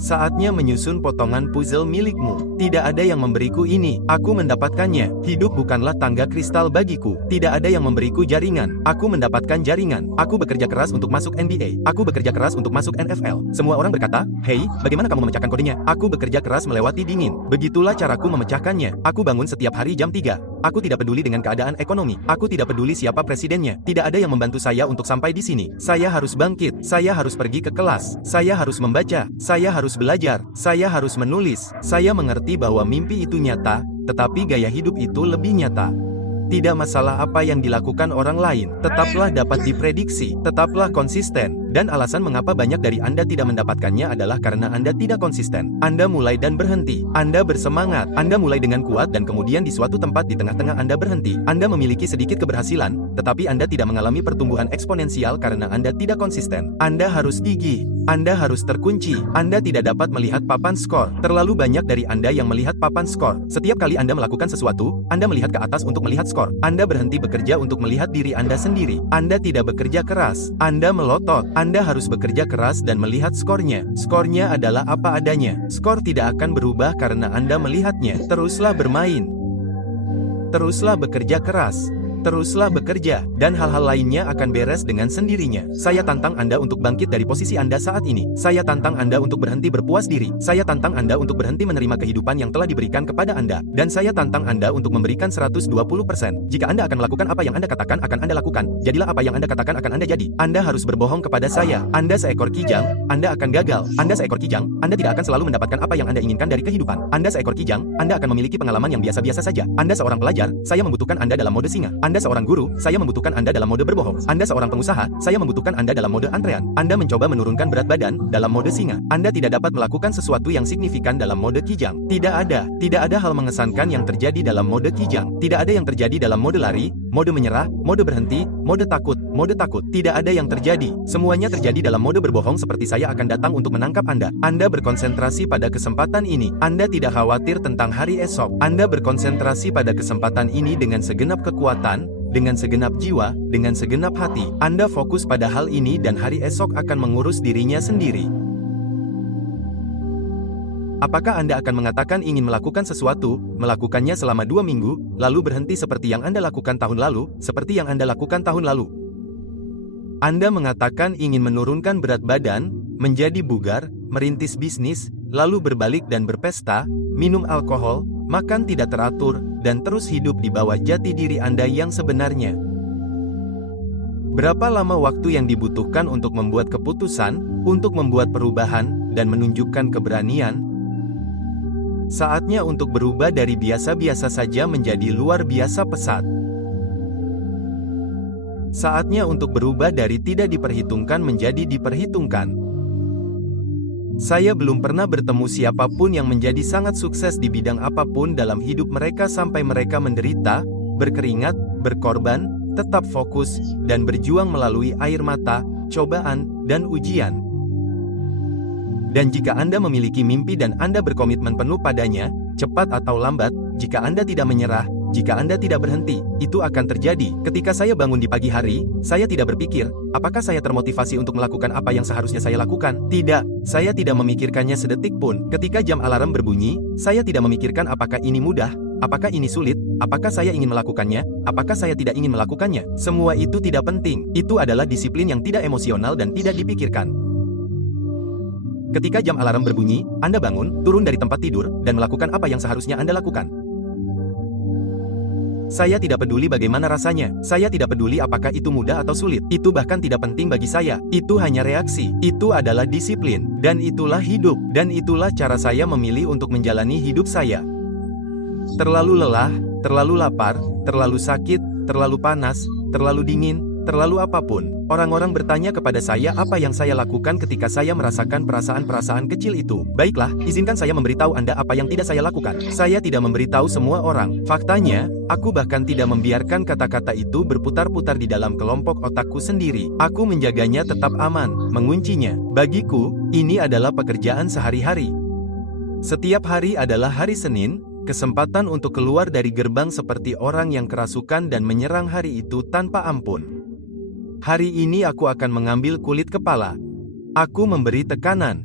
Saatnya menyusun potongan puzzle milikmu. Tidak ada yang memberiku ini. Aku mendapatkannya. Hidup bukanlah tangga kristal bagiku. Tidak ada yang memberiku jaringan. Aku mendapatkan jaringan. Aku bekerja keras untuk masuk NBA. Aku bekerja keras untuk masuk NFL. Semua orang berkata, "Hei, bagaimana kamu memecahkan kodenya?" Aku bekerja keras melewati dingin. Begitulah caraku memecahkannya. Aku bangun setiap hari jam 3. Aku tidak peduli dengan keadaan ekonomi. Aku tidak peduli siapa presidennya. Tidak ada yang membantu saya untuk sampai di sini. Saya harus bangkit. Saya harus pergi ke kelas. Saya harus membaca. Saya harus belajar. Saya harus menulis. Saya mengerti bahwa mimpi itu nyata, tetapi gaya hidup itu lebih nyata. Tidak masalah apa yang dilakukan orang lain, tetaplah dapat diprediksi, tetaplah konsisten, Dan alasan mengapa banyak dari Anda tidak mendapatkannya adalah karena Anda tidak konsisten. Anda mulai dan berhenti. Anda bersemangat. Anda mulai dengan kuat dan kemudian di suatu tempat di tengah-tengah Anda berhenti. Anda memiliki sedikit keberhasilan, tetapi Anda tidak mengalami pertumbuhan eksponensial karena Anda tidak konsisten. Anda harus gigih. Anda harus terkunci. Anda tidak dapat melihat papan skor. Terlalu banyak dari Anda yang melihat papan skor. Setiap kali Anda melakukan sesuatu, Anda melihat ke atas untuk melihat skor. Anda berhenti bekerja untuk melihat diri Anda sendiri. Anda tidak bekerja keras. Anda melotot. Anda harus bekerja keras dan melihat skornya. Skornya adalah apa adanya. Skor tidak akan berubah karena Anda melihatnya. Teruslah bermain. Teruslah bekerja keras. Teruslah bekerja, dan hal-hal lainnya akan beres dengan sendirinya. Saya tantang Anda untuk bangkit dari posisi Anda saat ini. Saya tantang Anda untuk berhenti berpuas diri. Saya tantang Anda untuk berhenti menerima kehidupan yang telah diberikan kepada Anda. Dan saya tantang Anda untuk memberikan 120%. Jika Anda akan melakukan apa yang Anda katakan akan Anda lakukan, jadilah apa yang Anda katakan akan Anda jadi. Anda harus berbohong kepada saya. Anda seekor kijang, Anda akan gagal. Anda seekor kijang, Anda tidak akan selalu mendapatkan apa yang Anda inginkan dari kehidupan. Anda seekor kijang, Anda akan memiliki pengalaman yang biasa-biasa saja. Anda seorang pelajar, saya membutuhkan Anda dalam mode singa. Anda seorang guru, saya membutuhkan Anda dalam mode berbohong. Anda seorang pengusaha, saya membutuhkan Anda dalam mode antrean. Anda mencoba menurunkan berat badan dalam mode singa. Anda tidak dapat melakukan sesuatu yang signifikan dalam mode kijang. Tidak ada hal mengesankan yang terjadi dalam mode kijang. Tidak ada yang terjadi dalam mode lari, mode menyerah, mode berhenti, mode takut, mode takut. Tidak ada yang terjadi. Semuanya terjadi dalam mode berbohong seperti saya akan datang untuk menangkap Anda. Anda berkonsentrasi pada kesempatan ini. Anda tidak khawatir tentang hari esok. Anda berkonsentrasi pada kesempatan ini dengan segenap kekuatan, dengan segenap jiwa, dengan segenap hati. Anda fokus pada hal ini dan hari esok akan mengurus dirinya sendiri. Apakah Anda akan mengatakan ingin melakukan sesuatu, melakukannya selama 2 minggu, lalu berhenti seperti yang Anda lakukan tahun lalu, seperti yang Anda lakukan tahun lalu? Anda mengatakan ingin menurunkan berat badan, menjadi bugar, merintis bisnis, lalu berbalik dan berpesta, minum alkohol, makan tidak teratur, dan terus hidup di bawah jati diri Anda yang sebenarnya. Berapa lama waktu yang dibutuhkan untuk membuat keputusan, untuk membuat perubahan, dan menunjukkan keberanian? Saatnya untuk berubah dari biasa-biasa saja menjadi luar biasa pesat. Saatnya untuk berubah dari tidak diperhitungkan menjadi diperhitungkan. Saya belum pernah bertemu siapapun yang menjadi sangat sukses di bidang apapun dalam hidup mereka sampai mereka menderita, berkeringat, berkorban, tetap fokus, dan berjuang melalui air mata, cobaan, dan ujian. Dan jika Anda memiliki mimpi dan Anda berkomitmen penuh padanya, cepat atau lambat, jika Anda tidak menyerah, jika Anda tidak berhenti, itu akan terjadi. Ketika saya bangun di pagi hari, saya tidak berpikir, apakah saya termotivasi untuk melakukan apa yang seharusnya saya lakukan? Tidak, saya tidak memikirkannya sedetik pun. Ketika jam alarm berbunyi, saya tidak memikirkan apakah ini mudah, apakah ini sulit, apakah saya ingin melakukannya, apakah saya tidak ingin melakukannya. Semua itu tidak penting. Itu adalah disiplin yang tidak emosional dan tidak dipikirkan. Ketika jam alarm berbunyi, Anda bangun, turun dari tempat tidur, dan melakukan apa yang seharusnya Anda lakukan. Saya tidak peduli bagaimana rasanya. Saya tidak peduli apakah itu mudah atau sulit. Itu bahkan tidak penting bagi saya. Itu hanya reaksi. Itu adalah disiplin. Dan itulah hidup. Dan itulah cara saya memilih untuk menjalani hidup saya. Terlalu lelah, terlalu lapar, terlalu sakit, terlalu panas, terlalu dingin, terlalu apapun. Orang-orang bertanya kepada saya apa yang saya lakukan ketika saya merasakan perasaan-perasaan kecil itu. Baiklah, izinkan saya memberitahu Anda apa yang tidak saya lakukan. Saya tidak memberitahu semua orang. Faktanya, aku bahkan tidak membiarkan kata-kata itu berputar-putar di dalam kelompok otakku sendiri. Aku menjaganya tetap aman, menguncinya. Bagiku, ini adalah pekerjaan sehari-hari. Setiap hari adalah hari Senin, kesempatan untuk keluar dari gerbang seperti orang yang kerasukan dan menyerang hari itu tanpa ampun. Hari ini aku akan mengambil kulit kepala. Aku memberi tekanan.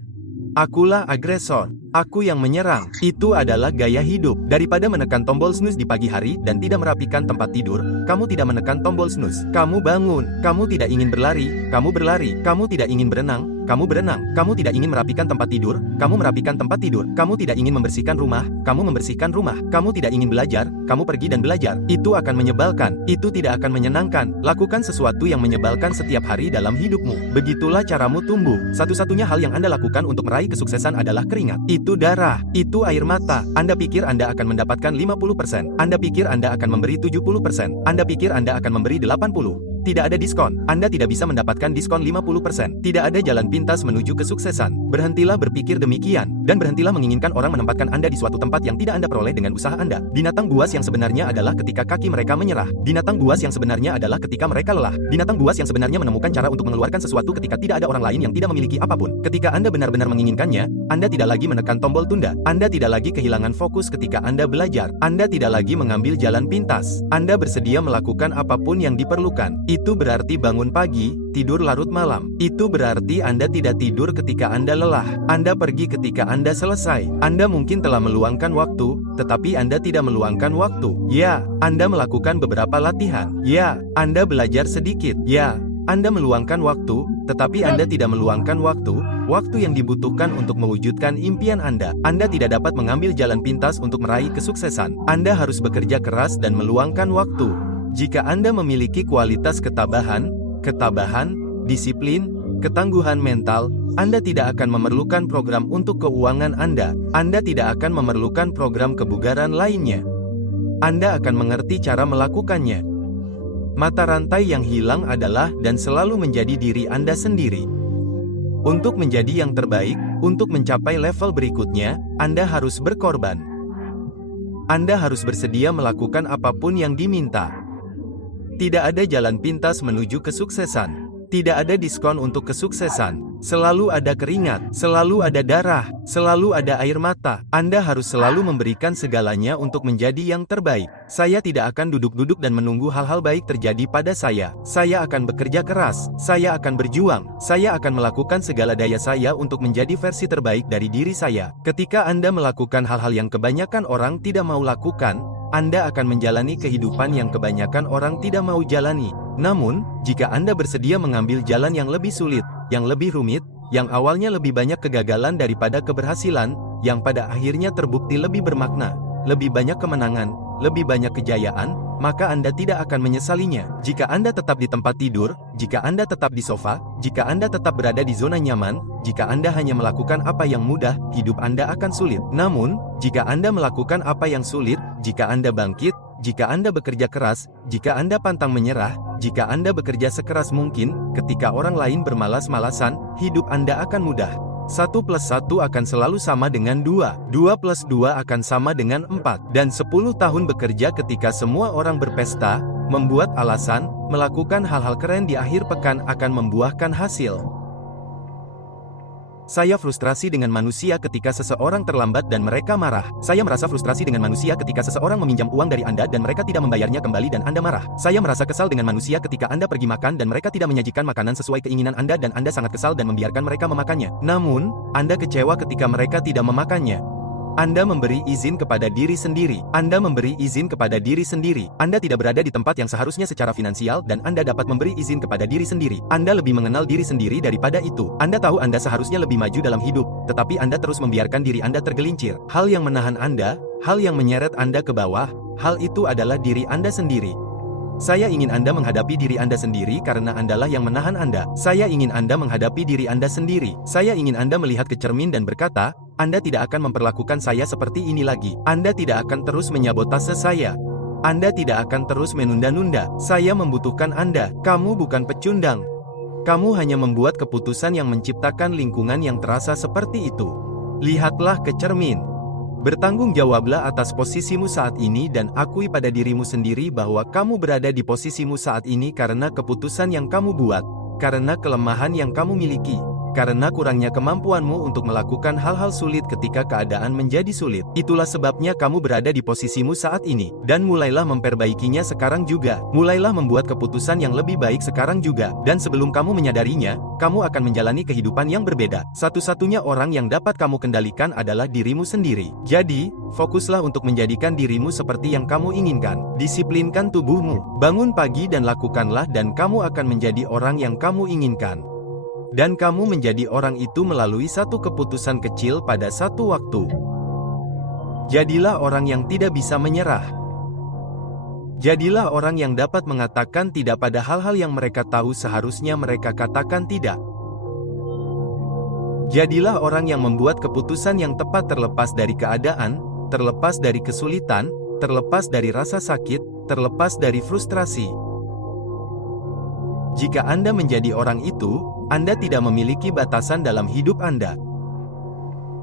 Akulah agresor. Aku yang menyerang. Itu adalah gaya hidup. Daripada menekan tombol snooze di pagi hari dan tidak merapikan tempat tidur, kamu tidak menekan tombol snooze. Kamu bangun. Kamu tidak ingin berlari, kamu berlari. Kamu tidak ingin berenang, kamu berenang. Kamu tidak ingin merapikan tempat tidur, kamu merapikan tempat tidur. Kamu tidak ingin membersihkan rumah, kamu membersihkan rumah. Kamu tidak ingin belajar, kamu pergi dan belajar. Itu akan menyebalkan. Itu tidak akan menyenangkan. Lakukan sesuatu yang menyebalkan setiap hari dalam hidupmu. Begitulah caramu tumbuh. Satu-satunya hal yang Anda lakukan untuk meraih kesuksesan adalah keringat. Itu darah. Itu air mata. Anda pikir Anda akan mendapatkan 50%. Anda pikir Anda akan memberi 70%. Anda pikir Anda akan memberi 80%. Tidak ada diskon. Anda tidak bisa mendapatkan diskon 50%. Tidak ada jalan pintas menuju kesuksesan. Berhentilah berpikir demikian, dan berhentilah menginginkan orang menempatkan Anda di suatu tempat yang tidak Anda peroleh dengan usaha Anda. Binatang buas yang sebenarnya adalah ketika kaki mereka menyerah. Binatang buas yang sebenarnya adalah ketika mereka lelah. Binatang buas yang sebenarnya menemukan cara untuk mengeluarkan sesuatu ketika tidak ada orang lain yang tidak memiliki apapun. Ketika Anda benar-benar menginginkannya, Anda tidak lagi menekan tombol tunda. Anda tidak lagi kehilangan fokus ketika Anda belajar. Anda tidak lagi mengambil jalan pintas. Anda bersedia melakukan apapun yang diperlukan. Itu berarti bangun pagi, tidur larut malam. Itu berarti Anda tidak tidur ketika Anda lelah. Anda pergi ketika Anda selesai. Anda mungkin telah meluangkan waktu, tetapi Anda tidak meluangkan waktu. Ya, Anda melakukan beberapa latihan. Ya, Anda belajar sedikit. Ya, Anda meluangkan waktu, tetapi Anda tidak meluangkan waktu yang dibutuhkan untuk mewujudkan impian Anda. Anda tidak dapat mengambil jalan pintas untuk meraih kesuksesan. Anda harus bekerja keras dan meluangkan waktu. Jika Anda memiliki kualitas ketabahan, disiplin, ketangguhan mental, Anda tidak akan memerlukan program untuk keuangan Anda. Anda tidak akan memerlukan program kebugaran lainnya. Anda akan mengerti cara melakukannya. Mata rantai yang hilang adalah dan selalu menjadi diri Anda sendiri. Untuk menjadi yang terbaik, untuk mencapai level berikutnya, Anda harus berkorban. Anda harus bersedia melakukan apapun yang diminta. Tidak ada jalan pintas menuju kesuksesan. Tidak ada diskon untuk kesuksesan. Selalu ada keringat, selalu ada darah, selalu ada air mata. Anda harus selalu memberikan segalanya untuk menjadi yang terbaik. Saya tidak akan duduk-duduk dan menunggu hal-hal baik terjadi pada saya. Saya akan bekerja keras, saya akan berjuang, saya akan melakukan segala daya saya untuk menjadi versi terbaik dari diri saya. Ketika Anda melakukan hal-hal yang kebanyakan orang tidak mau lakukan, Anda akan menjalani kehidupan yang kebanyakan orang tidak mau jalani. Namun, jika Anda bersedia mengambil jalan yang lebih sulit, yang lebih rumit, yang awalnya lebih banyak kegagalan daripada keberhasilan, yang pada akhirnya terbukti lebih bermakna, lebih banyak kemenangan, lebih banyak kejayaan, maka Anda tidak akan menyesalinya. Jika Anda tetap di tempat tidur, jika Anda tetap di sofa, jika Anda tetap berada di zona nyaman, jika Anda hanya melakukan apa yang mudah, hidup Anda akan sulit. Namun, jika Anda melakukan apa yang sulit, jika Anda bangkit, jika Anda bekerja keras, jika Anda pantang menyerah, jika Anda bekerja sekeras mungkin, ketika orang lain bermalas-malasan, hidup Anda akan mudah. 1 plus 1 akan selalu sama dengan 2. 2 plus 2 akan sama dengan 4. Dan 10 tahun bekerja ketika semua orang berpesta, membuat alasan, melakukan hal-hal keren di akhir pekan akan membuahkan hasil. Saya frustrasi dengan manusia ketika seseorang terlambat dan mereka marah. Saya merasa frustrasi dengan manusia ketika seseorang meminjam uang dari Anda dan mereka tidak membayarnya kembali dan Anda marah. Saya merasa kesal dengan manusia ketika Anda pergi makan dan mereka tidak menyajikan makanan sesuai keinginan Anda dan Anda sangat kesal dan membiarkan mereka memakannya. Namun, Anda kecewa ketika mereka tidak memakannya. Anda memberi izin kepada diri sendiri. Anda memberi izin kepada diri sendiri. Anda tidak berada di tempat yang seharusnya secara finansial dan Anda dapat memberi izin kepada diri sendiri. Anda lebih mengenal diri sendiri daripada itu. Anda tahu Anda seharusnya lebih maju dalam hidup, tetapi Anda terus membiarkan diri Anda tergelincir. Hal yang menahan Anda, hal yang menyeret Anda ke bawah, hal itu adalah diri Anda sendiri. Saya ingin Anda menghadapi diri Anda sendiri karena Andalah yang menahan Anda. Saya ingin Anda menghadapi diri Anda sendiri. Saya ingin Anda melihat ke cermin dan berkata, Anda tidak akan memperlakukan saya seperti ini lagi. Anda tidak akan terus menyabotase saya. Anda tidak akan terus menunda-nunda. Saya membutuhkan Anda. Kamu bukan pecundang. Kamu hanya membuat keputusan yang menciptakan lingkungan yang terasa seperti itu. Lihatlah ke cermin. Bertanggung jawablah atas posisimu saat ini dan akui pada dirimu sendiri bahwa kamu berada di posisimu saat ini karena keputusan yang kamu buat, karena kelemahan yang kamu miliki, karena kurangnya kemampuanmu untuk melakukan hal-hal sulit ketika keadaan menjadi sulit. Itulah sebabnya kamu berada di posisimu saat ini. Dan mulailah memperbaikinya sekarang juga. Mulailah membuat keputusan yang lebih baik sekarang juga. Dan sebelum kamu menyadarinya, kamu akan menjalani kehidupan yang berbeda. Satu-satunya orang yang dapat kamu kendalikan adalah dirimu sendiri. Jadi, fokuslah untuk menjadikan dirimu seperti yang kamu inginkan. Disiplinkan tubuhmu. Bangun pagi dan lakukanlah dan kamu akan menjadi orang yang kamu inginkan. Dan kamu menjadi orang itu melalui satu keputusan kecil pada satu waktu. Jadilah orang yang tidak bisa menyerah. Jadilah orang yang dapat mengatakan tidak pada hal-hal yang mereka tahu seharusnya mereka katakan tidak. Jadilah orang yang membuat keputusan yang tepat terlepas dari keadaan, terlepas dari kesulitan, terlepas dari rasa sakit, terlepas dari frustrasi. Jika Anda menjadi orang itu, Anda tidak memiliki batasan dalam hidup Anda.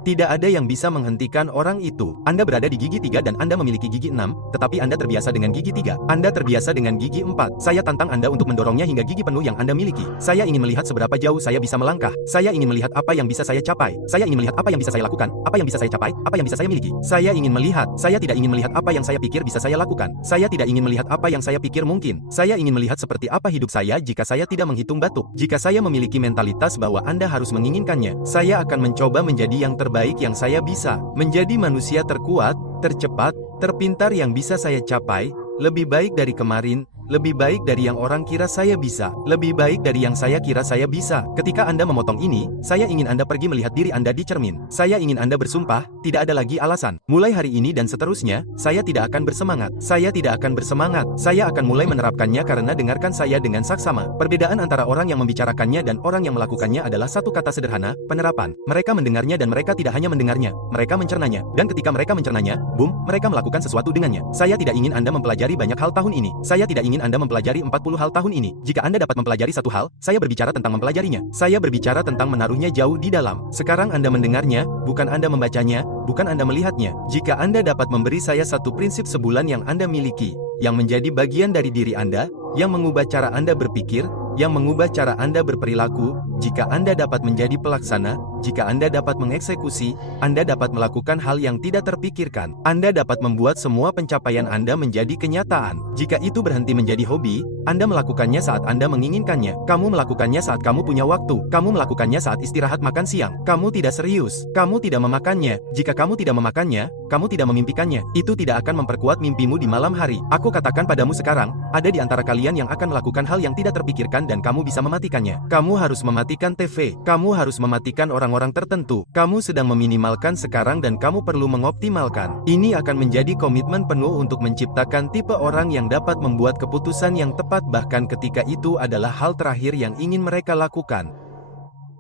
Tidak ada yang bisa menghentikan orang itu. Anda berada di gigi 3 dan Anda memiliki gigi 6, tetapi Anda terbiasa dengan gigi 3. Anda terbiasa dengan gigi 4. Saya tantang Anda untuk mendorongnya hingga gigi penuh yang Anda miliki. Saya ingin melihat seberapa jauh saya bisa melangkah. Saya ingin melihat apa yang bisa saya capai. Saya ingin melihat apa yang bisa saya lakukan, apa yang bisa saya capai, apa yang bisa saya miliki. Saya ingin melihat. Saya tidak ingin melihat apa yang saya pikir bisa saya lakukan. Saya tidak ingin melihat apa yang saya pikir mungkin. Saya ingin melihat seperti apa hidup saya jika saya tidak menghitung batuk. Jika saya memiliki mentalitas bahwa Anda harus menginginkannya, saya akan mencoba menjadi yang terbaik yang saya bisa, menjadi manusia terkuat, tercepat, terpintar yang bisa saya capai, lebih baik dari kemarin, lebih baik dari yang orang kira saya bisa, lebih baik dari yang saya kira saya bisa. Ketika Anda memotong ini, saya ingin Anda pergi melihat diri Anda di cermin. Saya ingin Anda bersumpah, tidak ada lagi alasan. Mulai hari ini dan seterusnya, saya tidak akan bersemangat. Saya tidak akan bersemangat. Saya akan mulai menerapkannya karena dengarkan saya dengan saksama. Perbedaan antara orang yang membicarakannya dan orang yang melakukannya adalah satu kata sederhana, penerapan. Mereka mendengarnya dan mereka tidak hanya mendengarnya, mereka mencernanya. Dan ketika mereka mencernanya, boom, mereka melakukan sesuatu dengannya. Saya tidak ingin Anda mempelajari banyak hal tahun ini. Saya tidak ingin Anda mempelajari 40 hal tahun ini. Jika Anda dapat mempelajari satu hal, saya berbicara tentang mempelajarinya. Saya berbicara tentang menaruhnya jauh di dalam. Sekarang Anda mendengarnya, bukan Anda membacanya, bukan Anda melihatnya. Jika Anda dapat memberi saya satu prinsip sebulan yang Anda miliki, yang menjadi bagian dari diri Anda, yang mengubah cara Anda berpikir, yang mengubah cara Anda berperilaku, jika Anda dapat menjadi pelaksana, jika Anda dapat mengeksekusi, Anda dapat melakukan hal yang tidak terpikirkan. Anda dapat membuat semua pencapaian Anda menjadi kenyataan. Jika itu berhenti menjadi hobi, Anda melakukannya saat Anda menginginkannya. Kamu melakukannya saat kamu punya waktu. Kamu melakukannya saat istirahat makan siang. Kamu tidak serius. Kamu tidak memakannya. Jika kamu tidak memakannya, kamu tidak memimpikannya. Itu tidak akan memperkuat mimpimu di malam hari. Aku katakan padamu sekarang, ada di antara kalian yang akan melakukan hal yang tidak terpikirkan dan kamu bisa mematikannya. Kamu harus mematikan TV. Kamu harus mematikan orang-orang tertentu. Kamu sedang meminimalkan sekarang dan kamu perlu mengoptimalkan. Ini akan menjadi komitmen penuh untuk menciptakan tipe orang yang dapat membuat keputusan yang tepat bahkan ketika itu adalah hal terakhir yang ingin mereka lakukan.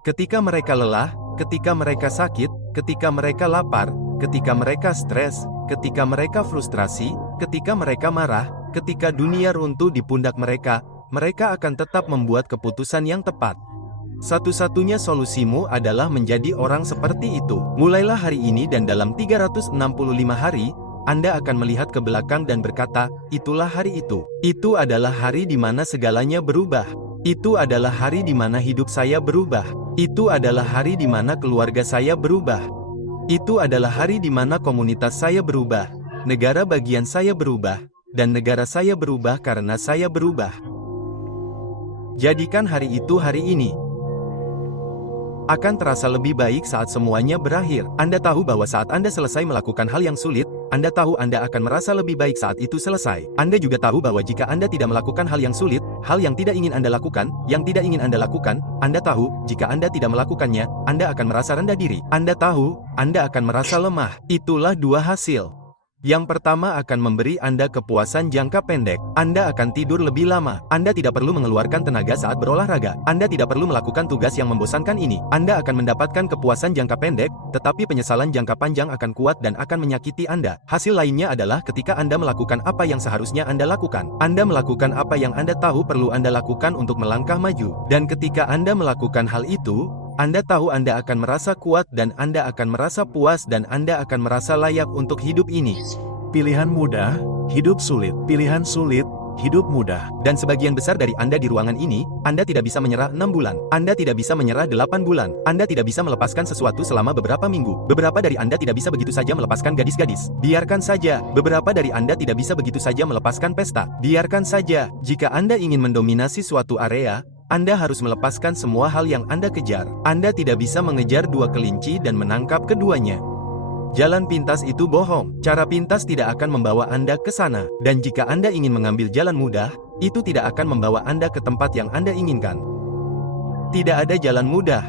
Ketika mereka lelah, ketika mereka sakit, ketika mereka lapar, ketika mereka stres, ketika mereka frustrasi, ketika mereka marah, ketika dunia runtuh di pundak mereka, mereka akan tetap membuat keputusan yang tepat. Satu-satunya solusimu adalah menjadi orang seperti itu. Mulailah hari ini dan dalam 365 hari, Anda akan melihat ke belakang dan berkata, itulah hari itu. Itu adalah hari di mana segalanya berubah. Itu adalah hari di mana hidup saya berubah. Itu adalah hari di mana keluarga saya berubah. Itu adalah hari di mana komunitas saya berubah. Negara bagian saya berubah. Dan negara saya berubah karena saya berubah. Jadikan hari itu hari ini. Akan terasa lebih baik saat semuanya berakhir. Anda tahu bahwa saat Anda selesai melakukan hal yang sulit, Anda tahu Anda akan merasa lebih baik saat itu selesai. Anda juga tahu bahwa jika Anda tidak melakukan hal yang sulit, hal yang tidak ingin Anda lakukan, yang tidak ingin Anda lakukan, Anda tahu, jika Anda tidak melakukannya, Anda akan merasa rendah diri. Anda tahu, Anda akan merasa lemah. Itulah dua hasil. Yang pertama akan memberi Anda kepuasan jangka pendek. Anda akan tidur lebih lama. Anda tidak perlu mengeluarkan tenaga saat berolahraga. Anda tidak perlu melakukan tugas yang membosankan ini. Anda akan mendapatkan kepuasan jangka pendek, tetapi penyesalan jangka panjang akan kuat dan akan menyakiti Anda. Hasil lainnya adalah ketika Anda melakukan apa yang seharusnya Anda lakukan. Anda melakukan apa yang Anda tahu perlu Anda lakukan untuk melangkah maju. Dan ketika Anda melakukan hal itu, Anda tahu Anda akan merasa kuat dan Anda akan merasa puas dan Anda akan merasa layak untuk hidup ini. Pilihan mudah, hidup sulit. Pilihan sulit, hidup mudah. Dan sebagian besar dari Anda di ruangan ini, Anda tidak bisa menyerah 6 bulan. Anda tidak bisa menyerah 8 bulan. Anda tidak bisa melepaskan sesuatu selama beberapa minggu. Beberapa dari Anda tidak bisa begitu saja melepaskan gadis-gadis. Biarkan saja. Beberapa dari Anda tidak bisa begitu saja melepaskan pesta. Biarkan saja. Jika Anda ingin mendominasi suatu area, Anda harus melepaskan semua hal yang Anda kejar. Anda tidak bisa mengejar dua kelinci dan menangkap keduanya. Jalan pintas itu bohong. Cara pintas tidak akan membawa Anda ke sana. Dan jika Anda ingin mengambil jalan mudah, itu tidak akan membawa Anda ke tempat yang Anda inginkan. Tidak ada jalan mudah.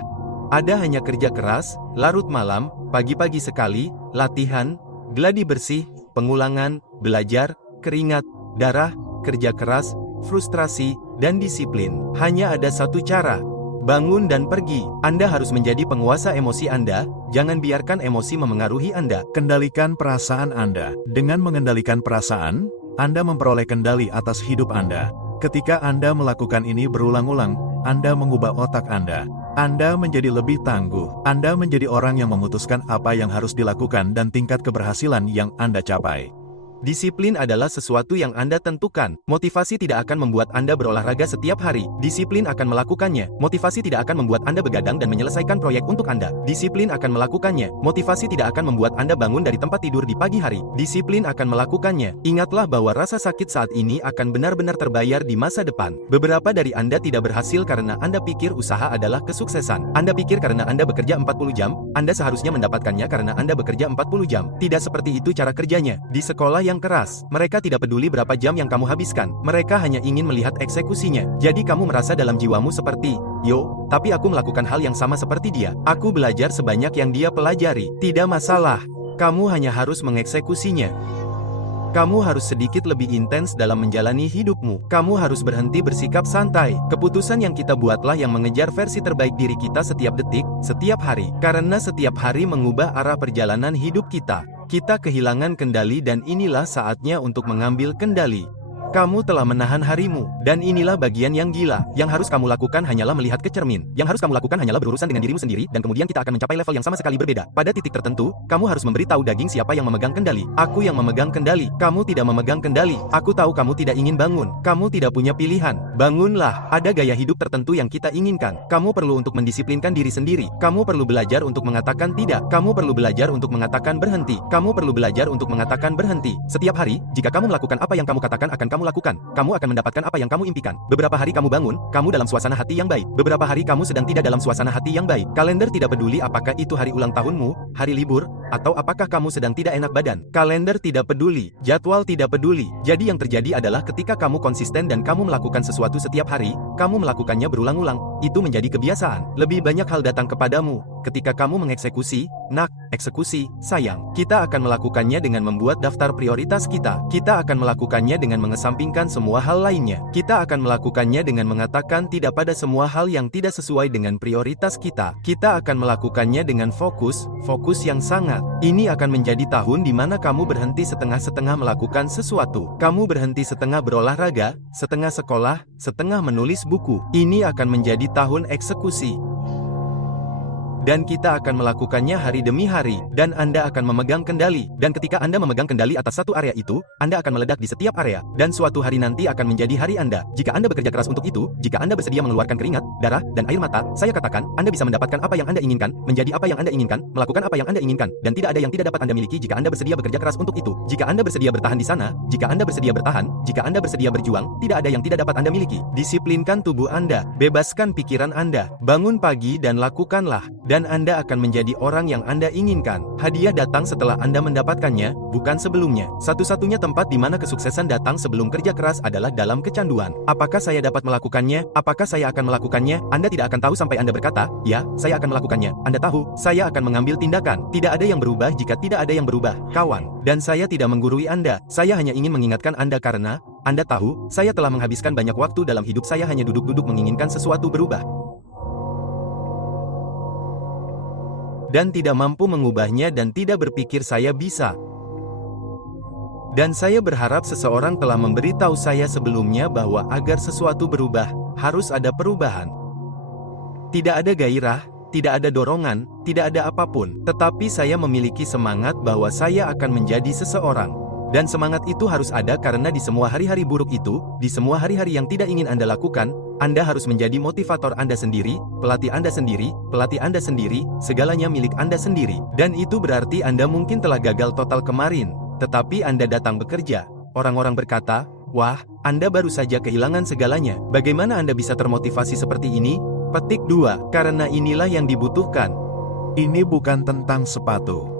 Ada hanya kerja keras, larut malam, pagi-pagi sekali, latihan, gladi bersih, pengulangan, belajar, keringat, darah, kerja keras, frustrasi, dan disiplin. Hanya ada satu cara. Bangun dan pergi. Anda harus menjadi penguasa emosi Anda. Jangan biarkan emosi memengaruhi Anda. Kendalikan perasaan Anda. Dengan mengendalikan perasaan, Anda memperoleh kendali atas hidup Anda. Ketika Anda melakukan ini berulang-ulang, Anda mengubah otak Anda. Anda menjadi lebih tangguh. Anda menjadi orang yang memutuskan apa yang harus dilakukan dan tingkat keberhasilan yang Anda capai. Disiplin adalah sesuatu yang Anda tentukan. Motivasi tidak akan membuat Anda berolahraga setiap hari. Disiplin akan melakukannya. Motivasi tidak akan membuat Anda begadang dan menyelesaikan proyek untuk Anda. Disiplin akan melakukannya. Motivasi tidak akan membuat Anda bangun dari tempat tidur di pagi hari. Disiplin akan melakukannya. Ingatlah bahwa rasa sakit saat ini akan benar-benar terbayar di masa depan. Beberapa dari Anda tidak berhasil karena Anda pikir usaha adalah kesuksesan. Anda pikir karena Anda bekerja 40 jam, Anda seharusnya mendapatkannya karena Anda bekerja 40 jam. Tidak seperti itu cara kerjanya. Di sekolah yang keras, mereka tidak peduli berapa jam yang kamu habiskan. Mereka hanya ingin melihat eksekusinya. Jadi kamu merasa dalam jiwamu seperti, yo, tapi aku melakukan hal yang sama seperti dia. Aku belajar sebanyak yang dia pelajari. Tidak masalah. Kamu hanya harus mengeksekusinya. Kamu harus sedikit lebih intens dalam menjalani hidupmu. Kamu harus berhenti bersikap santai. Keputusan yang kita buatlah yang mengejar versi terbaik diri kita setiap detik, setiap hari. Karena setiap hari mengubah arah perjalanan hidup kita. Kita kehilangan kendali dan inilah saatnya untuk mengambil kendali. Kamu telah menahan harimu, dan inilah bagian yang gila. Yang harus kamu lakukan hanyalah melihat ke cermin. Yang harus kamu lakukan hanyalah berurusan dengan dirimu sendiri, dan kemudian kita akan mencapai level yang sama sekali berbeda. Pada titik tertentu, kamu harus memberitahu daging siapa yang memegang kendali. Aku yang memegang kendali. Kamu tidak memegang kendali. Aku tahu kamu tidak ingin bangun. Kamu tidak punya pilihan. Bangunlah. Ada gaya hidup tertentu yang kita inginkan. Kamu perlu untuk mendisiplinkan diri sendiri. Kamu perlu belajar untuk mengatakan tidak. Kamu perlu belajar untuk mengatakan berhenti. Kamu perlu belajar untuk mengatakan berhenti. Setiap hari, jika kamu melakukan apa yang kamu katakan akan kamu lakukan, kamu akan mendapatkan apa yang kamu impikan. Beberapa hari kamu bangun, kamu dalam suasana hati yang baik. Beberapa hari kamu sedang tidak dalam suasana hati yang baik. Kalender tidak peduli apakah itu hari ulang tahunmu, hari libur, atau apakah kamu sedang tidak enak badan. Kalender tidak peduli, jadwal tidak peduli. Jadi yang terjadi adalah ketika kamu konsisten dan kamu melakukan sesuatu setiap hari, kamu melakukannya berulang-ulang. Itu menjadi kebiasaan. Lebih banyak hal datang kepadamu. Ketika kamu mengeksekusi, eksekusi, sayang. Kita akan melakukannya dengan membuat daftar prioritas kita. Kita akan melakukannya dengan mengesampingkan semua hal lainnya. Kita akan melakukannya dengan mengatakan tidak pada semua hal yang tidak sesuai dengan prioritas kita. Kita akan melakukannya dengan fokus yang sangat. Ini akan menjadi tahun di mana kamu berhenti setengah-setengah melakukan sesuatu. Kamu berhenti setengah berolahraga, setengah sekolah, setengah menulis buku. Ini akan menjadi tahun eksekusi. Dan kita akan melakukannya hari demi hari, dan Anda akan memegang kendali. Dan ketika Anda memegang kendali atas satu area itu, Anda akan meledak di setiap area, dan suatu hari nanti akan menjadi hari Anda. Jika Anda bekerja keras untuk itu, jika Anda bersedia mengeluarkan keringat, darah, dan air mata, saya katakan, Anda bisa mendapatkan apa yang Anda inginkan, menjadi apa yang Anda inginkan, melakukan apa yang Anda inginkan, dan tidak ada yang tidak dapat Anda miliki jika Anda bersedia bekerja keras untuk itu. Jika Anda bersedia bertahan di sana, jika Anda bersedia bertahan, jika Anda bersedia berjuang, tidak ada yang tidak dapat Anda miliki. Disiplinkan tubuh Anda, bebaskan pikiran Anda, bangun pagi dan lakukanlah, dan Anda akan menjadi orang yang Anda inginkan. Hadiah datang setelah Anda mendapatkannya, bukan sebelumnya. Satu-satunya tempat di mana kesuksesan datang sebelum kerja keras adalah dalam kecanduan. Apakah saya dapat melakukannya? Apakah saya akan melakukannya? Anda tidak akan tahu sampai Anda berkata, ya, saya akan melakukannya. Anda tahu, saya akan mengambil tindakan. Tidak ada yang berubah jika tidak ada yang berubah, kawan. Dan saya tidak menggurui Anda. Saya hanya ingin mengingatkan Anda karena, Anda tahu, saya telah menghabiskan banyak waktu dalam hidup saya hanya duduk-duduk menginginkan sesuatu berubah. Dan tidak mampu mengubahnya dan tidak berpikir saya bisa. Dan saya berharap seseorang telah memberitahu saya sebelumnya bahwa agar sesuatu berubah, harus ada perubahan. Tidak ada gairah, tidak ada dorongan, tidak ada apapun. Tetapi saya memiliki semangat bahwa saya akan menjadi seseorang. Dan semangat itu harus ada karena di semua hari-hari buruk itu, di semua hari-hari yang tidak ingin Anda lakukan, Anda harus menjadi motivator Anda sendiri, pelatih Anda sendiri, segalanya milik Anda sendiri. Dan itu berarti Anda mungkin telah gagal total kemarin, tetapi Anda datang bekerja. Orang-orang berkata, wah, Anda baru saja kehilangan segalanya. Bagaimana Anda bisa termotivasi seperti ini? Petik 2, karena inilah yang dibutuhkan. Ini bukan tentang sepatu.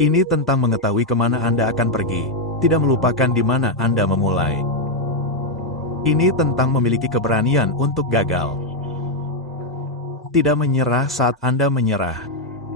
Ini tentang mengetahui kemana Anda akan pergi, tidak melupakan di mana Anda memulai. Ini tentang memiliki keberanian untuk gagal. Tidak menyerah saat Anda menyerah.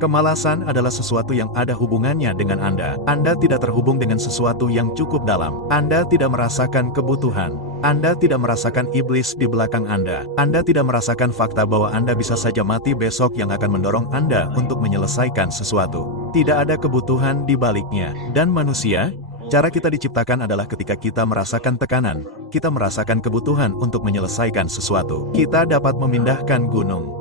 Kemalasan adalah sesuatu yang ada hubungannya dengan Anda. Anda tidak terhubung dengan sesuatu yang cukup dalam. Anda tidak merasakan kebutuhan. Anda tidak merasakan iblis di belakang Anda. Anda tidak merasakan fakta bahwa Anda bisa saja mati besok yang akan mendorong Anda untuk menyelesaikan sesuatu. Tidak ada kebutuhan di baliknya. Dan manusia, Cara kita diciptakan adalah ketika kita merasakan tekanan, kita merasakan kebutuhan untuk menyelesaikan sesuatu. Kita dapat memindahkan gunung.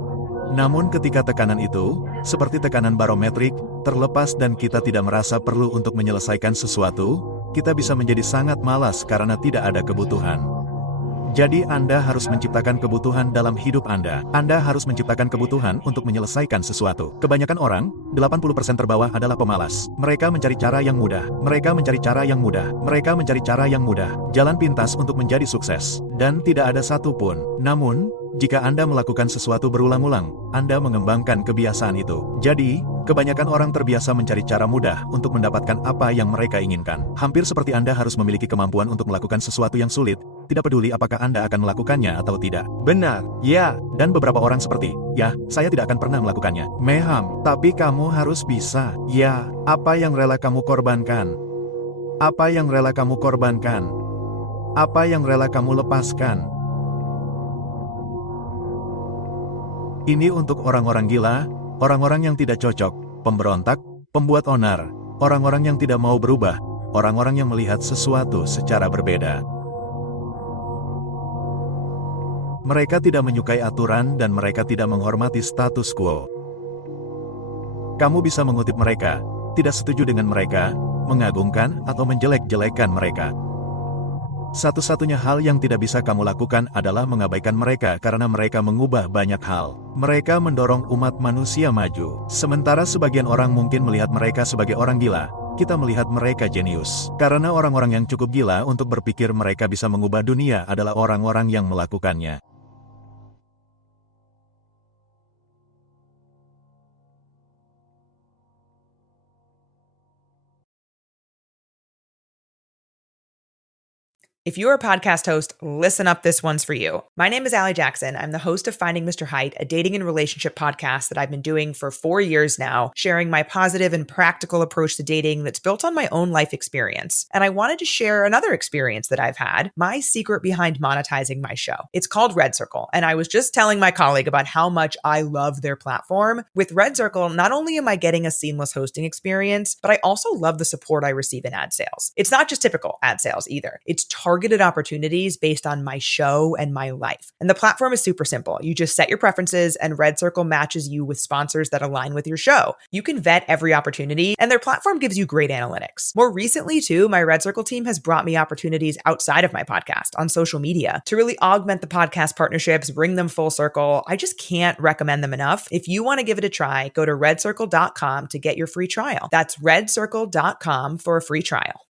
Namun ketika tekanan itu, seperti tekanan barometrik, terlepas dan kita tidak merasa perlu untuk menyelesaikan sesuatu, kita bisa menjadi sangat malas karena tidak ada kebutuhan. Jadi Anda harus menciptakan kebutuhan dalam hidup Anda. Anda harus menciptakan kebutuhan untuk menyelesaikan sesuatu. Kebanyakan orang, 80% terbawah adalah pemalas. Mereka mencari cara yang mudah. Mereka mencari cara yang mudah. Mereka mencari cara yang mudah. Jalan pintas untuk menjadi sukses. Dan tidak ada satupun. Namun, jika Anda melakukan sesuatu berulang-ulang, Anda mengembangkan kebiasaan itu. Jadi, kebanyakan orang terbiasa mencari cara mudah untuk mendapatkan apa yang mereka inginkan. Hampir seperti Anda harus memiliki kemampuan untuk melakukan sesuatu yang sulit, tidak peduli apakah Anda akan melakukannya atau tidak. Benar, ya. Dan beberapa orang seperti, ya, saya tidak akan pernah melakukannya. Meham, tapi kamu harus bisa. Ya, apa yang rela kamu korbankan? Apa yang rela kamu korbankan? Apa yang rela kamu lepaskan? Ini untuk orang-orang gila, orang-orang yang tidak cocok, pemberontak, pembuat onar, orang-orang yang tidak mau berubah, orang-orang yang melihat sesuatu secara berbeda. Mereka tidak menyukai aturan dan mereka tidak menghormati status quo. Kamu bisa mengutip mereka, tidak setuju dengan mereka, mengagungkan atau menjelek-jelekan mereka. Satu-satunya hal yang tidak bisa kamu lakukan adalah mengabaikan mereka karena mereka mengubah banyak hal. Mereka mendorong umat manusia maju. Sementara sebagian orang mungkin melihat mereka sebagai orang gila, kita melihat mereka jenius. Karena orang-orang yang cukup gila untuk berpikir mereka bisa mengubah dunia adalah orang-orang yang melakukannya. If you're a podcast host, listen up, this one's for you. My name is Allie Jackson. I'm the host of Finding Mr. Height, a dating and relationship podcast that I've been doing for 4 years now, sharing my positive and practical approach to dating that's built on my own life experience. And I wanted to share another experience that I've had, my secret behind monetizing my show. It's called Red Circle, and I was just telling my colleague about how much I love their platform. With Red Circle, not only am I getting a seamless hosting experience, but I also love the support I receive in ad sales. It's not just typical ad sales either. It's targeted opportunities based on my show and my life. And the platform is super simple. You just set your preferences and Red Circle matches you with sponsors that align with your show. You can vet every opportunity and their platform gives you great analytics. More recently too, my Red Circle team has brought me opportunities outside of my podcast on social media to really augment the podcast partnerships, bring them full circle. I just can't recommend them enough. If you want to give it a try, go to redcircle.com to get your free trial. That's redcircle.com for a free trial.